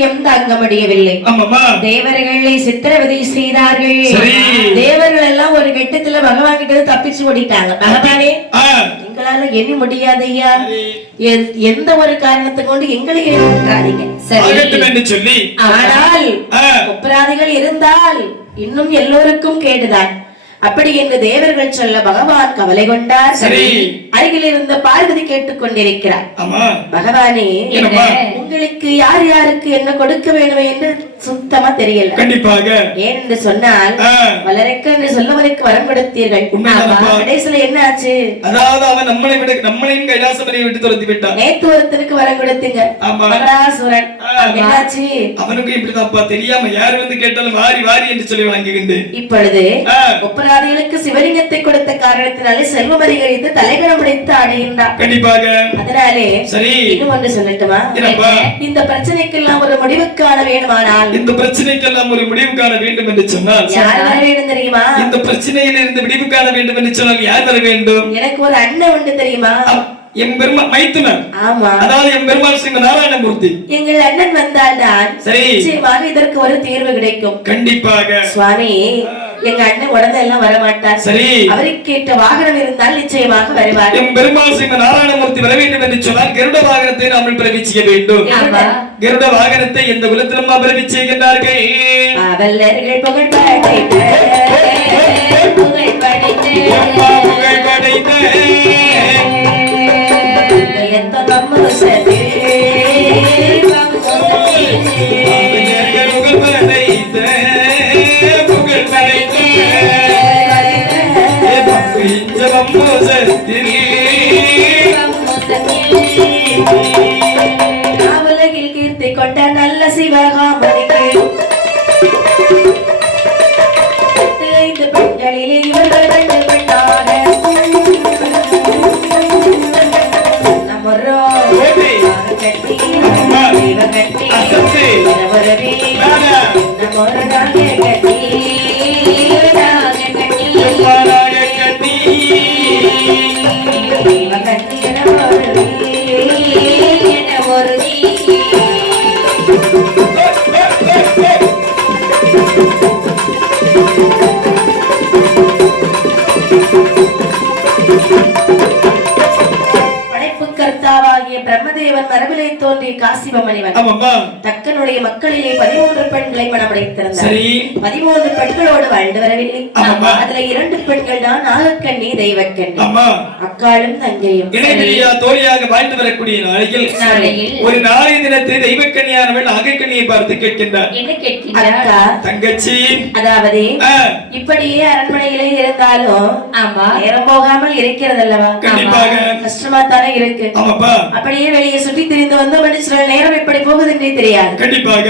வீரியம் தாங்க முடியவில்லை. தேவர்களை சித்திரவதை செய்தார்கள். தேவர்கள் எல்லாம் ஒரு கட்டத்துல பகவான் கிட்ட தப்பிச்சு ஓடிட்டாங்க. பகவானே, எங்களால எண்ணி முடியாதையா, எந்த ஒரு காரணத்தை கொண்டு எங்களை சொல்லி, ஆனால் ஒப்பராதிகள் இருந்தால் இன்னும் எல்லோருக்கும் கேடுதான். அப்படி என்று தேவர்கள் சொல்ல பகவான் கவலை கொண்டார். அருகில் இருந்த பார்வதி கேட்டுக் கொண்டிருக்கிறார். பகவானே, உங்களுக்கு யார் யாருக்கு என்ன கொடுக்க வேண்டும் என்று சுத்தமா தெரியல. கண்டிப்பாக. ஏன் என்று சொன்னால், வளரக்க என்று சொல்லவருக்கு வரம் கொடுத்தீர்கள். கடைசியில என்ன ஆச்சு? அதாவது அவன் நம்மளையும் கைலாசபதியை விட்டு துரத்தி விட்டான். நேத்து ஒருத்தனுக்கு வரம் கொடுத்தீங்க, மகராசுரன். என்னாச்சு? அவனுக்கு இப்படிதான்ப்பா, தெரியாம யாரு வந்து கேட்டாலும் வாரி வாரி என்று சொல்லி வாங்கிக்கின்றேன். இப்பொழுது ஒப்பராதிகளுக்கு சிவலிங்கத்தை கொடுத்த காரணத்தினாலே செல்வம் அதிகரித்து தலைகரம் உடைத்து ஆடுகின்றான். கண்டிப்பாக. அதனாலே சரி, இன்னும் ஒன்று சொல்லட்டுமா? இந்த பிரச்சனைக்கெல்லாம் ஒரு முடிவு காண வேண்டுமானால், இந்த பிரச்சனைக்கெல்லாம் ஒரு முடிவு காண வேண்டும் என்று சொன்னால் யார் வர வேண்டும் தெரியுமா? இந்த பிரச்சனையில் இருந்து முடிவு காண வேண்டும் என்று சொன்னால் யார் வர வேண்டும்? எனக்கு ஒரு அண்ணன் உண்டு தெரியுமா? எம்பெருமான் மைத்துனர். ஆமா, அதாவது எம்பெருமான் ஸ்ரீ நாராயணமூர்த்தி. எங்கள் அண்ணன் வந்தால்தான் சரி, நிச்சயமாக இதற்கு ஒரு தீர்வு கிடைக்கும். கண்டிப்பாக. சுவாமி, எங்க அண்ணன் உடனே எல்லாம் வரமாட்டார். சரி, அவருக்கு கேட்ட வாகனம் இருந்தால் நிச்சயமாக வருவார். எம்பெருமான் ஸ்ரீ நாராயணமூர்த்தி வர வேண்டும் என்று சொன்னால் கருட வாகனத்தை நாம் பிரவிச்சிக்க வேண்டும். கருட வாகனத்தை எந்த குலத்திலும் பிரவிச்சிக்கின்றார்கள். அவல்லர்கள் புகழ் படைத்த புகழ் படைத்த உலகில் கீர்த்தி கொண்ட நல்ல சிவகாமணிக்கு ஐந்து பெண்களிலே இவர்கள் ரெண்டு பெண்ணாக பிரம்மதேவன் மரபிலே தோன்றிய காசிபமணிவன் தக்கனுடைய மக்களிலே 13 பெண்களை மணமடைத்திருந்தார். 13 பெண்களோடு வாழ்ந்து வரவில்லை. அதுல 2 பெண்கள் தான் நாகக்கண்ணி, தெய்வக்கண்ணி. அக்காளும் தங்கையும் தோழியாக வாழ்ந்து வரக்கூடிய நாளையில் ஒரு நாளைய தினத்தில் தெய்வக்கண்ணியானவள் நாகக்கண்ணியை பார்த்து கேட்கின்றார். என்ன கேட்கின்றார்? அக்கா, தங்கச்சி, அதாவது இப்படியே அரண்மனையிலே இருந்தாலும் நேரம் போகாமல் இருக்கிறது அல்லவா? கஷ்டமா தானே இருக்கு. அப்படியே வெளியே சுற்றி திரிந்து வந்து சில நேரம் எப்படி போகுது என்றே தெரியாது. கண்டிப்பாக.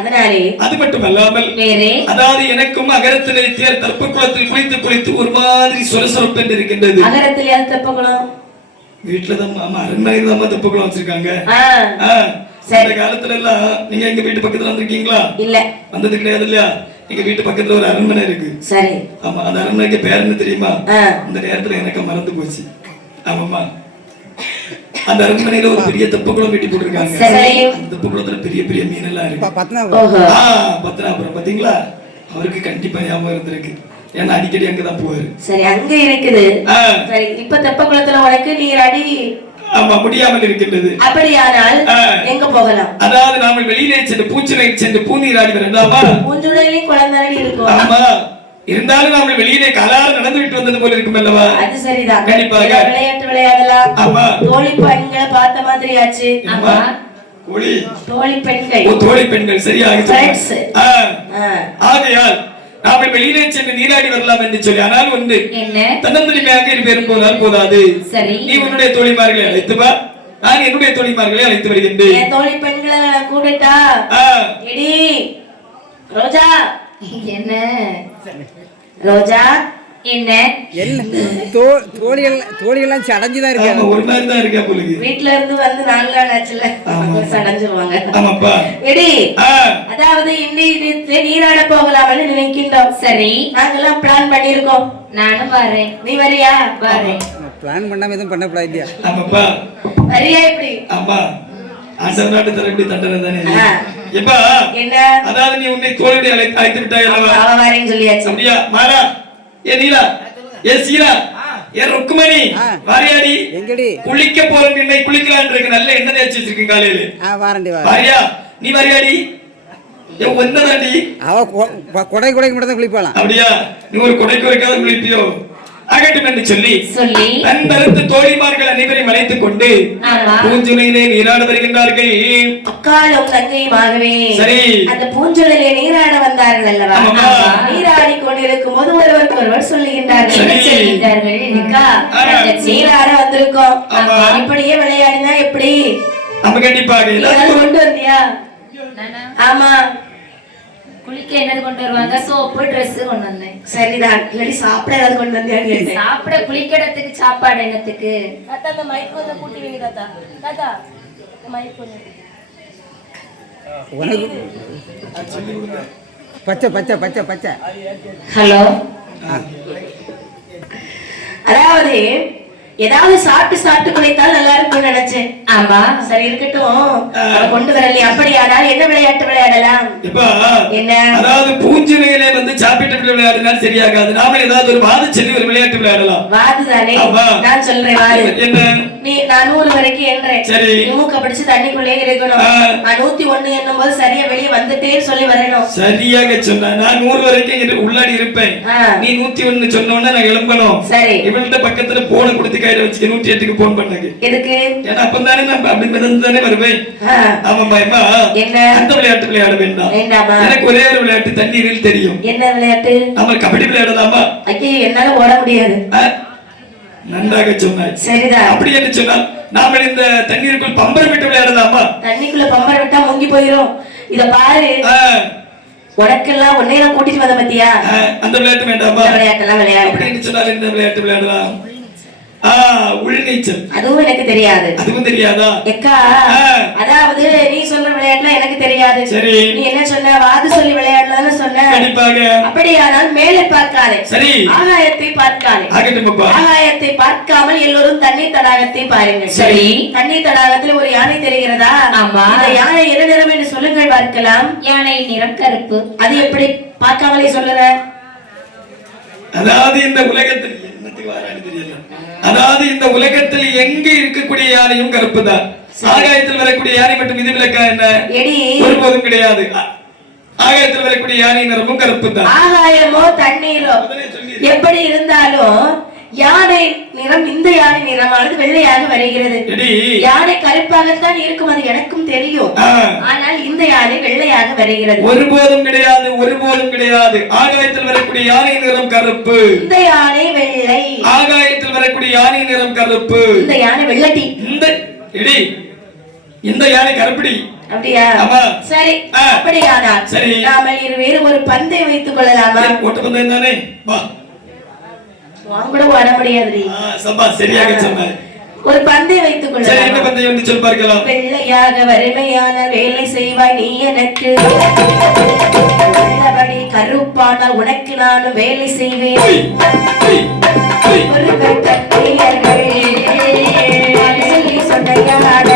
அதனாலே அது மட்டுமல்லாமல் வேறே, அதாவது எனக்கும் அகரத்திலே தேர் தப்பக்குளத்தில் குளித்து குளித்து ஒரு மாதிரி சொரசொரப்பு என்று இருக்கின்றது. அகரத்திலே அது தப்பக்குளம் வீட்டுலதான் மாமா, அரண்மனையில் தான் தப்பக்குளம் வச்சிருக்காங்க. அந்த காலத்துல எல்லாம் நீங்க எங்க வீட்டு பக்கத்துல வந்திருக்கீங்களா? இல்ல, வந்தது கிடையாது இல்லையா? எங்க வீட்டு பக்கத்துல ஒரு அரண்மனை இருக்கு. சரி. ஆமா, அந்த அரண்மனைக்கு பேர் என்ன தெரியுமா? அந்த நேரத்துல எனக்கு மறந்து போச்சு. ஆமாமா, அந்த அரண்மனையில ஒரு பெரிய தெப்பக்குளம் வெட்டி போட்டிருக்காங்க. அந்த தெப்பக்குளத்துல பெரிய பெரிய மீன் எல்லாம் இருக்கு. பத்னாபுரம் பாத்தீங்களா? அவருக்கு கண்டிப்பா ஞாபகம் இருந்திருக்கு. ஏன்னா அடிக்கடி அங்கதான் போவாரு. சரி, அங்க இருக்குது. இப்ப தெப்பக்குளத்துல உனக்கு நீராடி ஆமா முடியாமல் இருக்கின்றது. அப்படியானால் எங்க போகலாம்? அதாவது நாம வெளியிலே சென்று பூச்சிலை சென்று பூநீராடி வரலாமா? பூஞ்சுளையிலும் குழந்தை இருக்கும். ஆமா, இருந்தாலும் நாம வெளியிலே காலால நடந்து விட்டு வந்தது போல இருக்கும் அல்லவா? அது சரிதான். கண்டிப்பாக விளையாட்டு விளையாடலாம். ஆமா, தோழி பெண்களை பார்த்த மாதிரி ஆச்சு. ஆமா, தோழி பெண்கள். ஓ, தோழி பெண்கள், சரியாக. ஆகையால் நாம வெளியிலே சென்று நீராடி வரலாம் என்று சொல்லி, ஆனால் ஒன்று தன்னந்தனிமையாக இருப்பேரும் போதால் போதாது. சரி, நீ உன்னுடைய தோழிமார்களை அழைத்து வா, நான் என்னுடைய தோழிமார்களை அழைத்து வருகின்றேன். என் தோழி பெண்களை கூடட்டா? எடி ரோஜா. என்ன ரோஜா? என்ன தோழிகள் சடஞ்சுதான் இருக்காங்க. ஒரு மாதிரி தான் இருக்கா போலுக்கு. வீட்ல இருந்து வந்து 4 நாள் ஆச்சுல, சடஞ்சுவாங்க. ஆமாப்பா. எடி, அதாவது இன்னைக்கு நீராட போகலாம்னு நினைக்கின்றோம். சரி, நாங்கெல்லாம் பிளான் பண்ணிருக்கோம். நானும் வரேன். நீ வரியா? வரேன். பிளான் பண்ணாம எதுவும் பண்ண கூடாது. ஆமாப்பா, வரியா? எப்படி? ஆமா, அந்த நாட்டு தரப்படி தண்டனை தானே. இப்ப என்ன அதாவது நீ உன்னை தோழி அழைத்து விட்டாய் அல்லவா? வரேன்னு சொல்லியாச்சு. அப்படியா? மாலா, ஏ நீலா, ஏ சீலா, ஏ ருக்குமணி, வாரியாடி. எங்கடி குளிக்க போறேன், என்னை குளிக்கலான்னு இருக்கு. நல்ல எண்ணெய் தேய்ச்சி வச்சிருக்கேன் காலையில. வாரண்டி வாரியா, நீ வாரியாடி. ஏ ஒன்னதாடி. அவ கொடைக்கு மட்டும் தான் குளிப்பாளாம். அப்படியா? நீ ஒரு கொடைக்கு ஒருக்காவது குளிப்பியோ? ஆகட்டும் என்று சொல்லி தன் தரத்து தோழிமார்கள் அனைவரையும் அழைத்துக் கொண்டு பூஞ்சுனையிலே நீராட வருகின்றார்கள். அக்காலும் தங்கையுமாகவே சரி அந்த பூஞ்சுனையிலே நீராட வந்தார்கள் அல்லவா? நீராடி கொண்டிருக்கும் போது ஒருவருக்கு ஒருவர் சொல்லுகின்றார்கள், நீராட வந்திருக்கோம், இப்படியே விளையாடினா எப்படி? நம்ம கண்டிப்பாக கொண்டு வந்தியா? ஆமா, குளிக்க என்னது கொண்டு வருவாங்க? சோப்பு, Dress கொண்டு வந்தேன். சரிதான். இல்லடி சாப்பிட ஏதாவது கொண்டு வந்தியா? சாப்பிட குளிக்கிறதுக்கு சாப்பாடு என்னத்துக்கு? தாத்தா அந்த மைக் கொஞ்சம் கூட்டி வைங்க தாத்தா. தாத்தா மைக் கொஞ்சம் பச்சை பச்சை பச்சை பச்சை. ஹலோ, அதாவது ஏதாவது சாப்பிட்டு குளித்தால் நல்லா இருக்கும்னு நினைச்சேன். ஆமா, சரி இருக்கட்டும், கொண்டு வரலையே. அப்படியானால் என்ன விளையாட்டு விளையாடலாம்? என்ன? அதாவது பூஞ்சினையிலே வந்து சாப்பிட்டு விளையாடினால் சரியாகாது. நாம ஏதாவது ஒரு வாது சொல்லி ஒரு விளையாட்டு விளையாடலாம். வாது தானே? நான் சொல்றேன் வாது. என்ன? நான் 100 வரைக்கும் என்றேன். சரி, மூக்க பிடிச்சு தண்ணிக்குள்ளே இருக்கணும். 101 என்னும் போது சரியா வெளியே வந்துட்டேன்னு சொல்லி வரணும். சரியாக சொன்ன. நான் 100 வரைக்கும் உள்ளாடி இருப்பேன். நீ 101 சொன்னோன்னா நான் எழும்பணும். சரி, இவள்கிட்ட பக்கத்துல போன கொடுத்து கையில வச்சு 108க்கு போன் பண்ணாங்க. எதுக்கு? ஏன்னா அப்பதானே நான் அப்படி மிதந்துதானே வருவேன். ஆமாம்மா. என்ன? அந்த விளையாட்டு விளையாட வேண்டாம். எனக்கு ஒரே ஒரு விளையாட்டு தண்ணீரில் தெரியும். என்ன விளையாட்டு? நம்ம கபடி விளையாடலாமா? ஐயோ, என்னால ஓட முடியாது. நன்றாக சொன்னாய். சரிதான். அப்படி என்று சொன்னால் நாம இந்த தண்ணீருக்குள் பம்பரம் விட்டு விளையாடலாமா? தண்ணிக்குள்ள பம்பரம் விட்டா முங்கி போயிரும். இத பாரு, உனக்கெல்லாம் உன்னையெல்லாம் கூட்டிட்டு வந்த பத்தியா? அந்த விளையாட்டு வேண்டாமா? விளையாட்டெல்லாம் விளையாடு. அப்படின்னு சொன்னால் இந்த விளையாட்டு விளையாடலாம். உள்நீச்சல். அதுவும் எனக்கு தெரியாது. அதுவும் தெரியாதா? எக்கா, அதாவது நீ சொல்ற விளையாட்டுல எனக்கு தெரியாது. சரி, நீ என்ன சொன்ன? வாது சொல்லி விளையாடலாம்னு சொன்ன. கண்டிப்பாக. அப்படியானால் மேலே பார்க்காதே. சரி, ஆகாயத்தை பார்க்காதே. ஆகாயத்தை பார்க்காமல் எல்லோரும் தண்ணீர் தடாகத்தை பாருங்கள். சரி, தண்ணீர் தடாகத்தில் ஒரு யானை தெரிகிறதா? ஆமா. அந்த யானை என்ன நிறம் என்று சொல்லுங்கள் பார்க்கலாம். யானையின் நிறம் கருப்பு. அது எப்படி பார்க்காமலே சொல்லுற? அதாவது இந்த உலகத்தில் என்னத்துக்கு வாரான்னு தெரியல. அதாவது இந்த உலகத்தில் எங்க இருக்கக்கூடிய யானையும் கருப்பு தான். ஆகாயத்தில் வரக்கூடிய யானை மட்டும் விதிவிலக்கா என்ன? ஒருபோதும் கிடையாது. ஆகாயத்தில் வரக்கூடிய யானை நிறமும் கருப்பு தான். ஆகாயமோ தண்ணீரோ எப்படி இருந்தாலும் யானை நிறம் இந்த யானை நிறமானது வெள்ளையாக வருகிறது. யானை கருப்பாகத்தான் இருக்கும், அது எனக்கும் தெரியும். ஆனால் இந்த யானை வெள்ளையாக வருகிறது. ஒருபோதும் கிடையாது, ஒருபோதும் கிடையாது. ஆகாயத்தில் வரக்கூடிய யானை நிறம் கருப்பு, இந்த யானை வெள்ளை. ஆகாயத்தில் வரக்கூடிய யானை நிறம் கருப்பு, இந்த யானை வெள்ளட்டி. இந்த யானை கருப்படி. அப்படியா? சரி, அப்படியானால் சரி, நாம இருவேறு ஒரு பந்தை வைத்துக் கொள்ளலாமா? ஓட்ட பந்தயம் தானே? வா, வாங்கட வர முடியாது. சரியாக சொன்னாய். ஒரு பந்தை வைத்துக் கொள்ளலாம். என்ன பந்தயம் என்று சொல் பார்க்கலாம். வெள்ளையாக வறுமையான வேலை செய்வாய் நீ எனக்கு, உள்ளபடி கருப்பானால் உனக்கு நானும் வேலை செய்வேன். ஒரு கட்டளையர்கள் சொல்லி சொன்னையாட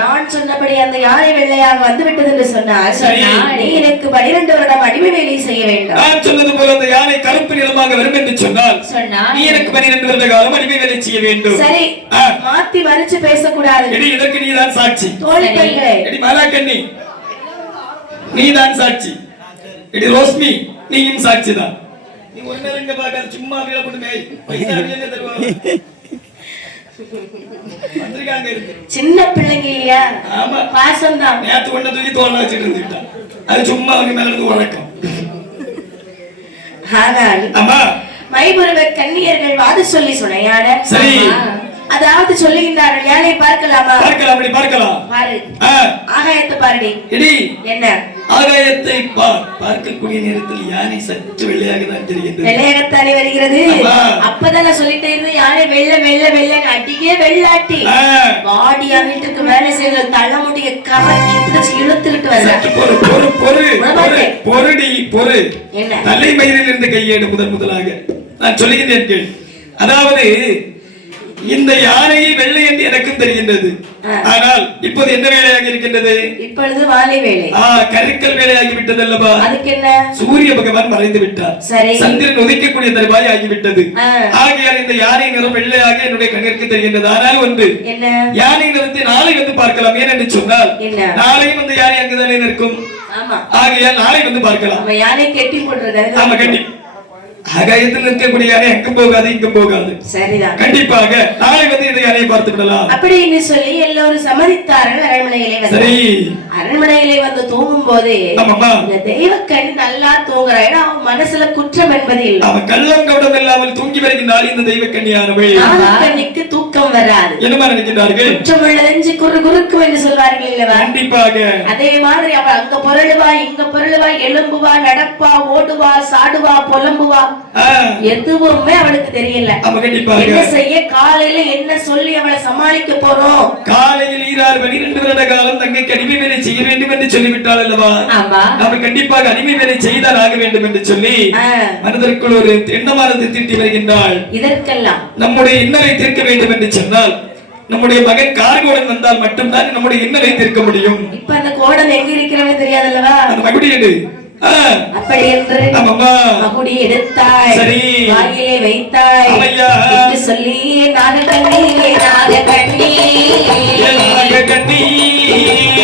நான் சொன்னபடி அந்த யானை வெள்ளையாக வந்து விட்டது என்று சொன்னார். நீ எனக்கு 12 வருடம் அடிமை வேலை செய்ய வேண்டும். நான் சொன்னது போல அந்த யானை கருப்பு நிறமாக வரும் என்று சொன்னால் நீ எனக்கு 12 வருட காலம் அடிமை வேலை செய்ய வேண்டும். சரி, மாத்தி மறிச்சு பேசக்கூடாது. இதற்கு நீதான் சாட்சி. தோழி பெண்களே, மலாக்கண்ணி நீதான் சாட்சி. ரோஸ்மி நீயும் சாட்சிதான். நீ ஒரு நேரம் இங்க பாக்காத சும்மா கீழே போட்டு மேய் பைசா அப்படியே தருவாங்க வந்திருக்காங்க இருக்கு சின்ன பிள்ளைங்க இல்லையா ஆமா பாசம் தான் நேத்து ஒண்ணு தூக்கி தோல்ல வச்சுட்டு இருந்துட்டான் அது சும்மா அவங்க மேல இருந்து உறக்கம் ஆனால் ஆமா மைபுருவ கன்னியர்கள் வாது சொல்லி சொன்னையாட சரி அதாவது சொல்லுகின்றார்கள் யானை பார்க்கலாமா பார்க்கலாம் பாரு ஆகாயத்தை பாருடி இடி என்ன ஆகாயத்தை பார்க்கக்கூடிய நேரத்தில் யானை சற்று வெள்ளையாக தான் தெரிகிறது வெள்ளையாகத்தானே வருகிறது அப்பதான் நான் சொல்லிட்டே இருந்தேன் யானை வெள்ள வெள்ள வெள்ள அடியே வெள்ளாட்டி பாடி வீட்டுக்கு மேல சேர்ந்து தலைமுடிய கவர்ச்சி பிடிச்சு இழுத்துக்கிட்டு வர பொருடி என்ன தலைமயிரில் இருந்து கையேடு முதலாக நான் சொல்லுகிறேன் அதாவது இந்த யானையை வெள்ளை என்று எனக்கும் தெரிகின்றது ஆனால் இப்போது என்ன வேலையாக இருக்கின்றது இப்பொழுது வாழை வேலை கருக்கல் வேலையாகி விட்டது அல்லவா அதுக்கு என்ன சூரிய பகவான் மறைந்து விட்டார் சந்திரன் உதிக்கக்கூடிய தருவாய் ஆகிவிட்டது ஆகையால் இந்த யானை நிறம் வெள்ளையாக என்னுடைய கண்ணிற்கு தெரிகின்றது ஆனால் ஒன்று யானை நிறத்தை நாளை வந்து பார்க்கலாம் ஏனென்று சொன்னால் நாளையும் அந்த யானை அங்குதானே நிற்கும் ஆகையால் நாளை வந்து பார்க்கலாம் யானை கெட்டி போட்டிருக்காரு ஆமா கட்டி ஆகாயத்தில் நிற்கக்கூடிய யானை எங்கும் போகாது இங்கும் போகாது சரிதான் கண்டிப்பாக நாளை வந்து இந்த யானையை பார்த்து விடலாம் அப்படின்னு சொல்லி எல்லோரும் சம்மதித்தார்கள் அரண்மனையிலே சரி அரண்மனையிலே வந்து தூங்கும் போதே இந்த தெய்வக்கண் நல்லா தூங்குறா ஏன்னா அவன் மனசுல குற்றம் என்பது இல்லை அவன் கள்ளம் கவடம் இல்லாமல் தூங்கி வருகின்றால் இந்த தெய்வக்கண்ணியானவள் கண்ணிக்கு தூக்கம் வராது என்னமா நினைக்கின்றார்கள் குற்றம் உள்ள நெஞ்சு குறுக்கும் என்று சொல்வார்கள் இல்லவா கண்டிப்பாக அதே மாதிரி அவள் அங்க பொருளுவா இங்க பொருளுவா எலும்புவா நடப்பா ஓடுவா சாடுவா புலம்புவா எதுவுமே அவளுக்கு தெரியல என்ன செய்ய காலையில என்ன சொல்லி அவளை சமாளிக்க போறோம் காலையில் 12 வருட காலம் தங்கைக்கு அடிமை வேலை செய்ய வேண்டும் என்று சொல்லிவிட்டாள் அல்லவா நாம கண்டிப்பாக அடிமை வேலை செய்தால் ஆக வேண்டும் என்று சொல்லி மனதிற்குள் ஒரு எண்ணமானது தீட்டி வருகின்றாள் இதற்கெல்லாம் நம்முடைய இன்னலை தீர்க்க வேண்டும் என்று சொன்னால் நம்முடைய மகன் கார்கோடன் வந்தால் மட்டும்தான் நம்முடைய இன்னலை தீர்க்க முடியும் இப்ப அந்த கோடன் எங்க இருக்கிறவன்னு தெரியாதல்லவா அந்த மகுடி எடு அப்படி என்று மகுடி எடுத்தாய் வாயிலே வைத்தாய் என்று சொல்லி நாகக்கண்ணி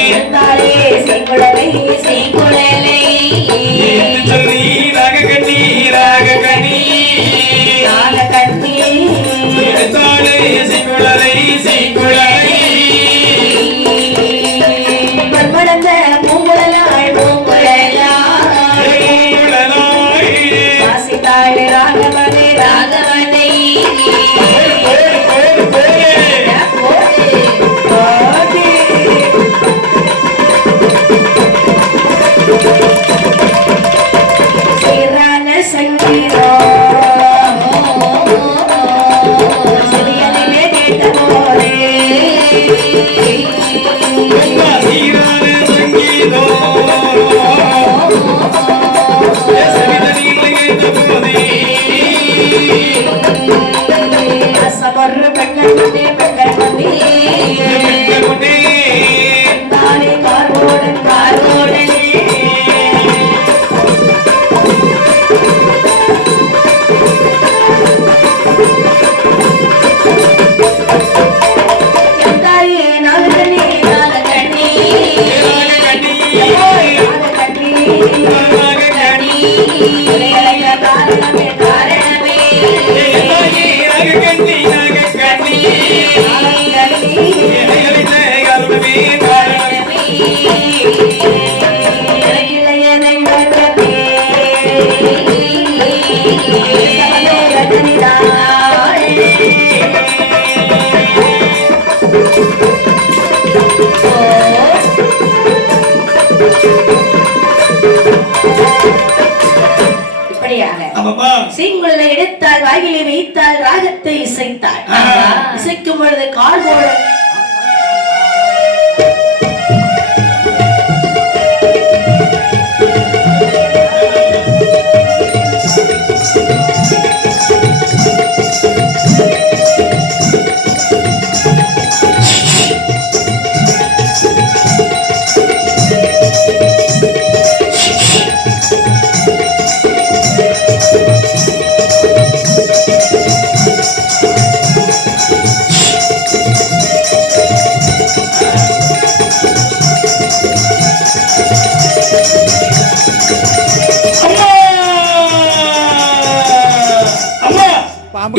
எடுத்தாளே செய்குழலை செய்குழலை சொல்லி நாகக்கண்ணி எடுத்தாளே செய்குழலை செய்குழலை பன்மடந்த பூங்குழலாய் ராகவனை ராகவனை சீரான சங்கீதம் சிறியதிலே கேட்ட போதே சீரான சங்கீதம் சமர்ற பெண்ணே தானே கார்வோடன் தாயே நாகக்கண்ணி சீங்குழலை எடுத்தால் வாயிலே வைத்தால் ராகத்தை இசைத்தாள் இசைக்கும் பொழுது கார்கோட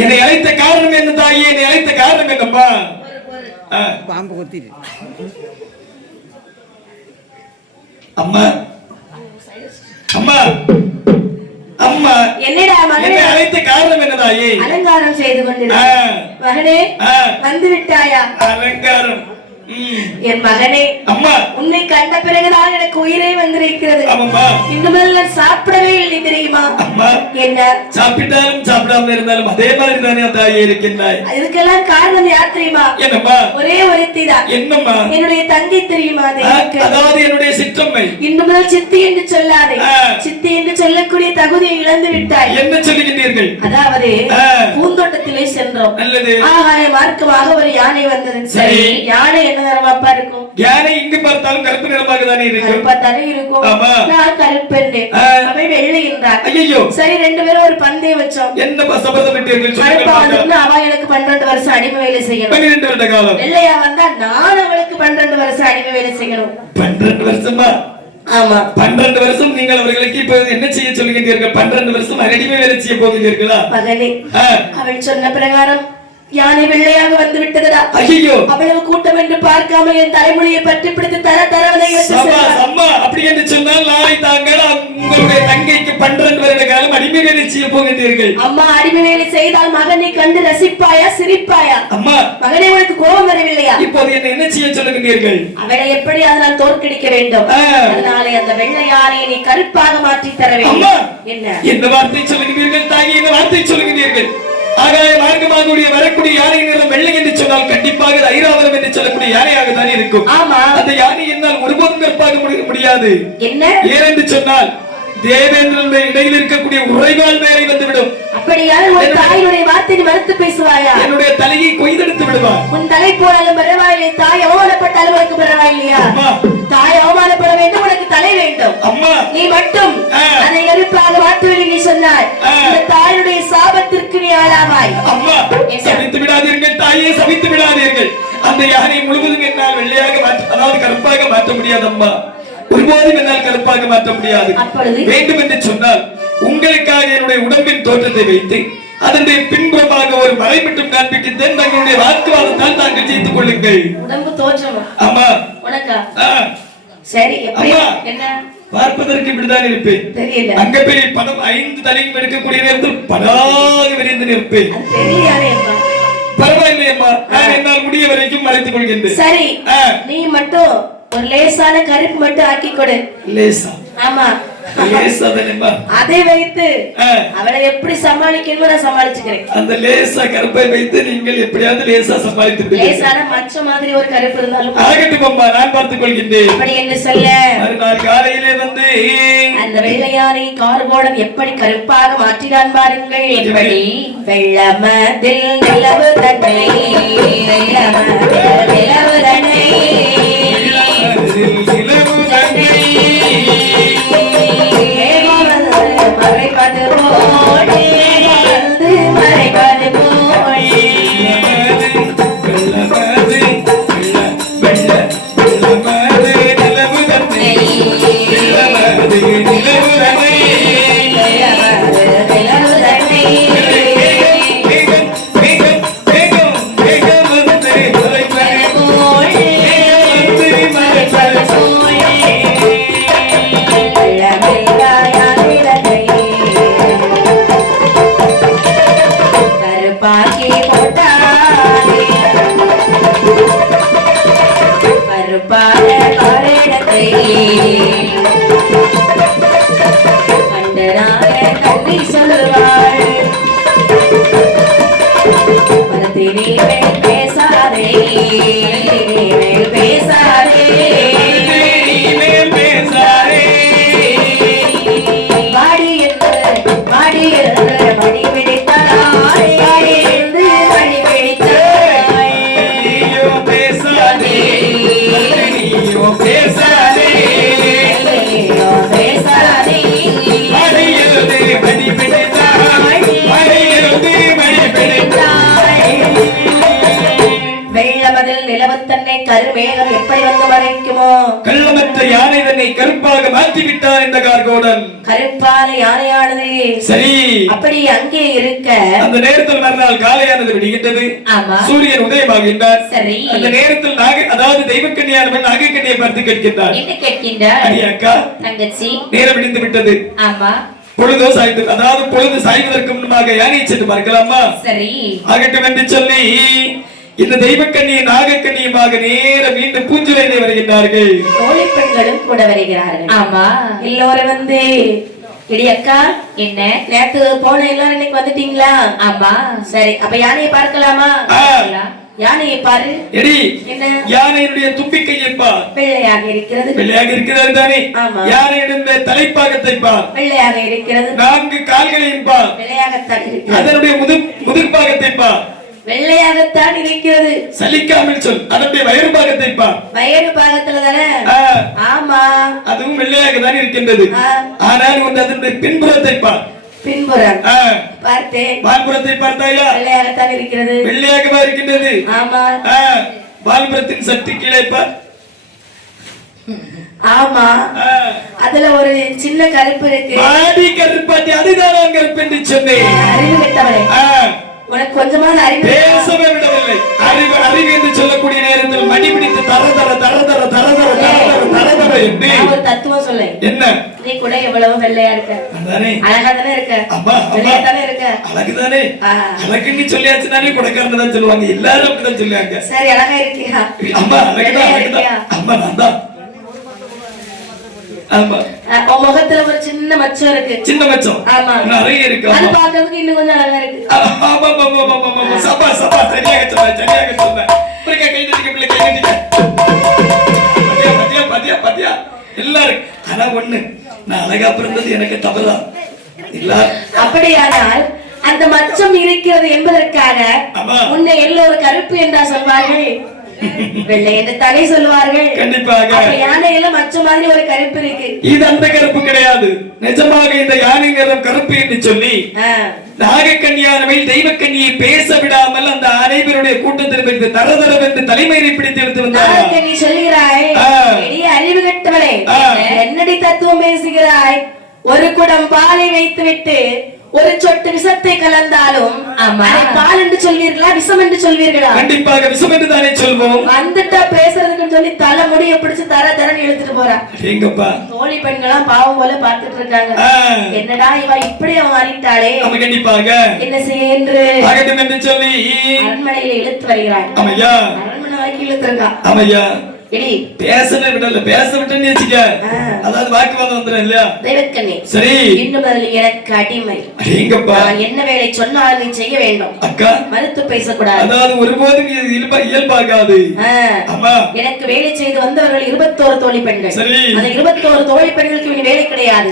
என்னை அழைத்த காரணம் என்ன தாயே? என்னை அழைத்த காரணம் என்னப்பா? பாம்பு கொத்திட்டு. அம்மா அம்மா அம்மா, என்னடா மகனே? அழைத்த காரணம் என்ன தாயே? அலங்காரம் செய்து கொண்டிருக்க மகனே, வந்து விட்டாயா? அலங்காரம். என் மகனே, அம்மா, உன்னை கண்ட பிறகுதான் எனக்கு உயிரே வந்திருக்கிறது. இன்னும் சாப்பிடவே இல்லை தெரியுமா? அம்மா, என்ன சாப்பிட்டாலும் சாப்பிடாம இருந்தாலும் அதே மாதிரி தானே தாயே இருக்கின்றாய். இதுக்கெல்லாம் காரணம் யார் தெரியுமா? என்னம்மா? ஒரே ஒருத்திதான். என்னம்மா? என்னுடைய தங்கை தெரியுமா? அதாவது என்னுடைய சிற்றம்மை. இன்னும் சித்தி என்று சொல்லாதே. சித்தி என்று சொல்லக்கூடிய தகுதியை இழந்து விட்டாய். என்ன சொல்லுகின்றீர்கள்? அதாவது பூந்தோட்டத்திலே சென்றோம். நல்லது. ஆகாய மார்க்கமாக ஒரு யானை வந்தது. சரி, யானை என்ன நிறமாப்பா இருக்கும்? யானை இங்கு பார்த்தாலும் கருப்பு நிறமாக தானே இருக்கும். கருப்பா தானே இருக்கும். நான் கருப்பெண்ணே, அவன் வெள்ளை என்றார். ஐயோ, சரி, ரெண்டு பேரும் ஒரு பந்தயம் வச்சோம். என்ன சபதம் விட்டீர்கள்? கருப்பா வந்துட்டு அவ எனக்கு 12 வருஷம் அடிமை வேலை செய்யணும். 12 வருட காலம். வெள்ளையா வந்தா நான் அவளுக்கு 12 வருஷம் அடிமை வேலை செய்யணும். 12 வருஷமா? ஆமா, 12 வருஷம். நீங்கள் அவர்களுக்கு இப்ப என்ன செய்ய சொல்லுகின்றீர்கள்? 12 வருஷம் அடிமை வேலை செய்ய போகிறீர்களா? மகனே, அவள் சொன்ன பிரகாரம் யானை வெள்ளையாக வந்து விட்டதா? ஐயோ, அவ்வளவு கூட்டம் என்று பார்க்காம என் தலைமொழியை பற்றி பிடித்து தரவதை அம்மா, அப்படி என்று சொன்னால் நாளை தாங்கள் உங்களுடைய தங்கைக்கு 12 வருட காலம் அடிமை வேலை செய்ய போகின்றீர்கள். அம்மா, அடிமை வேலை செய்தால் மகனை கண்டு ரசிப்பாயா, சிரிப்பாயா? அம்மா, மகனே, உனக்கு கோபம் வரவில்லையா? இப்போது என்ன செய்ய சொல்லுகின்றீர்கள்? அவளை எப்படி அதனால் தோற்கடிக்க வேண்டும். அதனாலே அந்த வெள்ளை யானையை நீ கருப்பாக மாற்றி தர வேண்டும். என்ன வார்த்தை சொல்லுகிறீர்கள் தாயே? என்ன வார்த்தை சொல்லுகிறீர்கள்? ஆகாய மார்க்கமாக வரக்கூடிய யானை நிறம் வெள்ளை என்று சொன்னால் கண்டிப்பாக ஐராவதம் என்று சொல்லக்கூடிய யானையாக தான் இருக்கும். ஆமா, அந்த யானை என்னால் ஒருபோதும் கற்பாக முடியாது. என்ன ஏனென்று சொன்னால் தேவேந்திரனுடைய இடையில் இருக்கக்கூடிய உரைவாள் மேலே வந்துவிடும். அப்படியால் ஒரு தாயினுடைய வார்த்தையை மறுத்து பேசுவாயா? என்னுடைய தலையை கொய்தெடுத்து விடுவார். உன் தலை போனாலும் பரவாயில்லை, தாய் அவமானப்பட்டாலும் உனக்கு பரவாயில்லையா? தாய் அவமானப்பட வேண்டும், உனக்கு தலை வேண்டும். அம்மா, நீ மட்டும் அதை கருப்பாக மாற்றுவதை நீ சொன்னாய். இந்த தாயுடைய சாபத்திற்கு நீ ஆளாவாய். அம்மா, சபித்து விடாதீர்கள் தாயே, சபித்து விடாதீர்கள். அந்த யானை முழுவதும் என்னால் வெள்ளையாக அதாவது கருப்பாக மாற்ற முடியாது அம்மா. ஒருபோதும் என்னால் கருப்பாக மாற்ற முடியாது. வேண்டும் என்று சொன்னால் உங்களுக்காக என்னுடைய உடம்பின் தோற்றத்தை வைத்து அதனுடைய பின்புறமாக ஒரு மறை மட்டும் காண்பிக்கின்றேன். தங்களுடைய வாக்குவாதத்தால் தாங்கள் ஜெயித்துக் கொள்ளுங்கள். உடம்பு தோற்றம் ஆமா, உனக்கா? சரி, என்ன பார்ப்பதற்கு இப்படிதான் இருப்பேன். தெரியல, அங்க போய் படம் 5 தலையும் எடுக்கக்கூடிய நேரத்தில் படாக விரிந்து நிற்பேன். பரவாயில்லையம்மா, நான் என்னால் முடிய வரைக்கும் மறைத்துக் கொள்கின்றேன். சரி, நீ மட்டும் ஒரு லேசான கருப்பு மட்டும் ஆக்கி கொடு. லேசா? ஆமா, அதை வைத்து அவளை எப்படி சமாளிக்கணுமோ நான் சமாளிச்சுக்கிறேன். அந்த லேசா கருப்பை வைத்து நீங்கள் எப்படியாவது லேசா சமாளித்து லேசான மச்ச மாதிரி ஒரு கருப்பு இருந்தாலும் ஆகட்டும் அம்மா, நான் பார்த்துக் கொள்கின்றேன். அப்படி என்று சொல்ல மறுநாள் காலையிலே வந்து அந்த வெள்ளையானை கார்கோடன் எப்படி கருப்பாக மாற்றினான் பாருங்கள். எப்படி வெள்ளமதில் நிலவு தன்னை, வெள்ளமதில் நிலவு தன்னை, மறைப்பது போல் மறைப்பது போல் கருமேகம் எப்படி வந்து மறைக்குமோ கள்ளமற்ற யானை தன்னை கருப்பாக மாற்றிவிட்டார் இந்த கார்கோடன். கருப்பான யானையானது சரி அப்படி அங்கே இருக்க அந்த நேரத்தில் மறுநாள் காலையானது விடுகின்றது. சூரியன் உதயமாகின்றார். சரி அந்த நேரத்தில் அதாவது தெய்வக்கன்னியானவன் நாகக்கண்ணியை பார்த்து கேட்கின்றார். என்ன கேட்கின்றார்? அக்கா தங்கச்சி நேரம் விடிந்து விட்டது. ஆமா பொழுதோ சாய்ந்து அதாவது பொழுது சாய்வதற்கு முன்பாக யானை சென்று பார்க்கலாமா? சரி ஆகட்டும் என்று சொல்லி இந்த தெய்வக்கண்ணியும் நாகக்கண்ணியுமாக நேர மீண்டும் பூஞ்சுரையிலே வருகின்றார்கள். தோழி பெண்களும் கூட வருகிறார்கள். ஆமா எல்லோரும் வந்து இடி அக்கா என்ன நேத்து போன எல்லாரும் இன்னைக்கு வந்துட்டீங்களா? ஆமா சரி அப்ப யானையை பார்க்கலாமா? யானையை பாரு. எடி என்ன யானையினுடைய தும்பிக்கையை பார். வெள்ளையாக இருக்கிறது. வெள்ளையாக இருக்கிறது தானே? யானையினுடைய தலைப்பாகத்தை பார். வெள்ளையாக இருக்கிறது. 4 கால்களையும் பார். வெள்ளையாகத்தான் இருக்கிறது. அதனுடைய முதுகுப்பாகத்தை பார். வெள்ளையாகத்தான் இருக்கிறது. சலிக்காமல் சொல். அதனுடைய வயிறு பாகத்தை பார். வயிறு பாகத்துல தானே? ஆமா அதுவும் வெள்ளையாக தான் இருக்கின்றது. ஆனால் ஒன்று அதனுடைய பின்புறத்தை பார். பின்புறம் பார்த்தேன். வால்புறத்தை பார்த்தாயா? வெள்ளையாகத்தான் இருக்கிறது. வெள்ளையாகவா இருக்கின்றது? ஆமா வால்புறத்தின் சற்று கீழே பார். ஆமா அதுல ஒரு சின்ன கருப்பு இருக்கு. மாடி கருப்பாட்டி அதுதான் கருப்பு என்று சொன்னேன். அறிவு கெட்டவளே உனக்கு கொஞ்சமான அறிவு பேசவே விடவில்லை. அறிவு என்று சொல்லக்கூடிய நேரத்தில் மணி பிடித்து தர தர தர தர தர தர தர தர தர என்று ஒரு தத்துவம் சொல்ல. என்ன நீ கூட எவ்வளவு வெள்ளையா இருக்க, அழகா தானே இருக்க, வெள்ளையா தானே இருக்க, அழகுதானே. அழகுன்னு சொல்லியாச்சுனாலே கொடைக்காரன் தான் சொல்லுவாங்க. எல்லாரும் அப்படிதான் சொல்லுவாங்க. சரி அழகா இருக்கியா? அம்மா அழகுதான். அம்மா நான் தான். ஆமா உன் முகத்துல ஒரு சின்ன மச்சம் இருக்கு. சின்ன மச்சம்? ஆமா நிறைய இருக்கு. அது பார்க்கிறதுக்கு இன்னும் கொஞ்சம் அழகா இருக்கு. ஆமா ஆமா ஆமா சபா சபா சரியாக சொன்ன. பிள்ளைங்க கை தட்டிக்க, பிள்ளை கை தட்டிக்க. பத்தியா பத்தியா பத்தியா எல்லாரும். ஆனா ஒண்ணு, நான் அழகா பிறந்தது எனக்கு தவறுதான் இல்ல. அப்படியானால் அந்த மச்சம் இருக்கிறது என்பதற்காக உன்னை எல்லோரும் கருப்பு என்றா சொல்வார்கள், வெள்ளை என்று தானே சொல்வார்கள். கண்டிப்பாக யானையில மச்சம் மாதிரி ஒரு கருப்பு இருக்கு. இது அந்த கருப்பு கிடையாது. நிஜமாக இந்த யானை நிறம் கருப்பு என்று சொல்லி நாகக்கன்னியானவை தெய்வக்கன்னியை பேச விடாமல் அந்த அனைவருடைய கூட்டத்திற்கு தரதரவென்று தலைமையை பிடித்து எடுத்து வந்தார். நீ சொல்கிறாய் அறிவு கட்டவளே, என்னடி தத்துவம் பேசுகிறாய்? ஒரு குடம் பாலை வைத்து விட்டு ஒரு சொட்டு விஷத்தை கலந்தாலும் பால் என்று சொல்வீர்களா, விஷம் என்று சொல்வீர்களா? கண்டிப்பாக விஷம் என்று தானே சொல்வோம். வந்துட்டா பேசுறதுக்குன்னு சொல்லி தலை முடிய பிடிச்சு தர தரன்னு இழுத்துட்டு போறா. எங்கப்பா தோழி பெண்களாம் பாவம் போல பாத்துட்டு இருக்காங்க. என்னடா இவ இப்படி அவன் அறிட்டாளே, கண்டிப்பாக என்ன செய்ய என்று சொல்லி அரண்மனையில இழுத்து வருகிறாள். அமையா அரண்மனை வரைக்கும் இழுத்துருக்கா. அமையா பேசவே விடல. பேச விட்டேன்னு வச்சுக்க, அதாவது வாக்குவாதம் வந்துடும் இல்லையா? தெய்வக்கண்ணே சரி இன்னும் எனக்கு அடிமை. என்ன வேலை சொன்னாலும் நீ செய்ய வேண்டும். அக்கா மறுத்து பேசக்கூடாது. அதாவது ஒருபோதும் இயல்பாகாது. எனக்கு வேலை செய்து வந்தவர்கள் 21 தோழி பெண்கள். அந்த 21 தோழி பெண்களுக்கு இனி வேலை கிடையாது.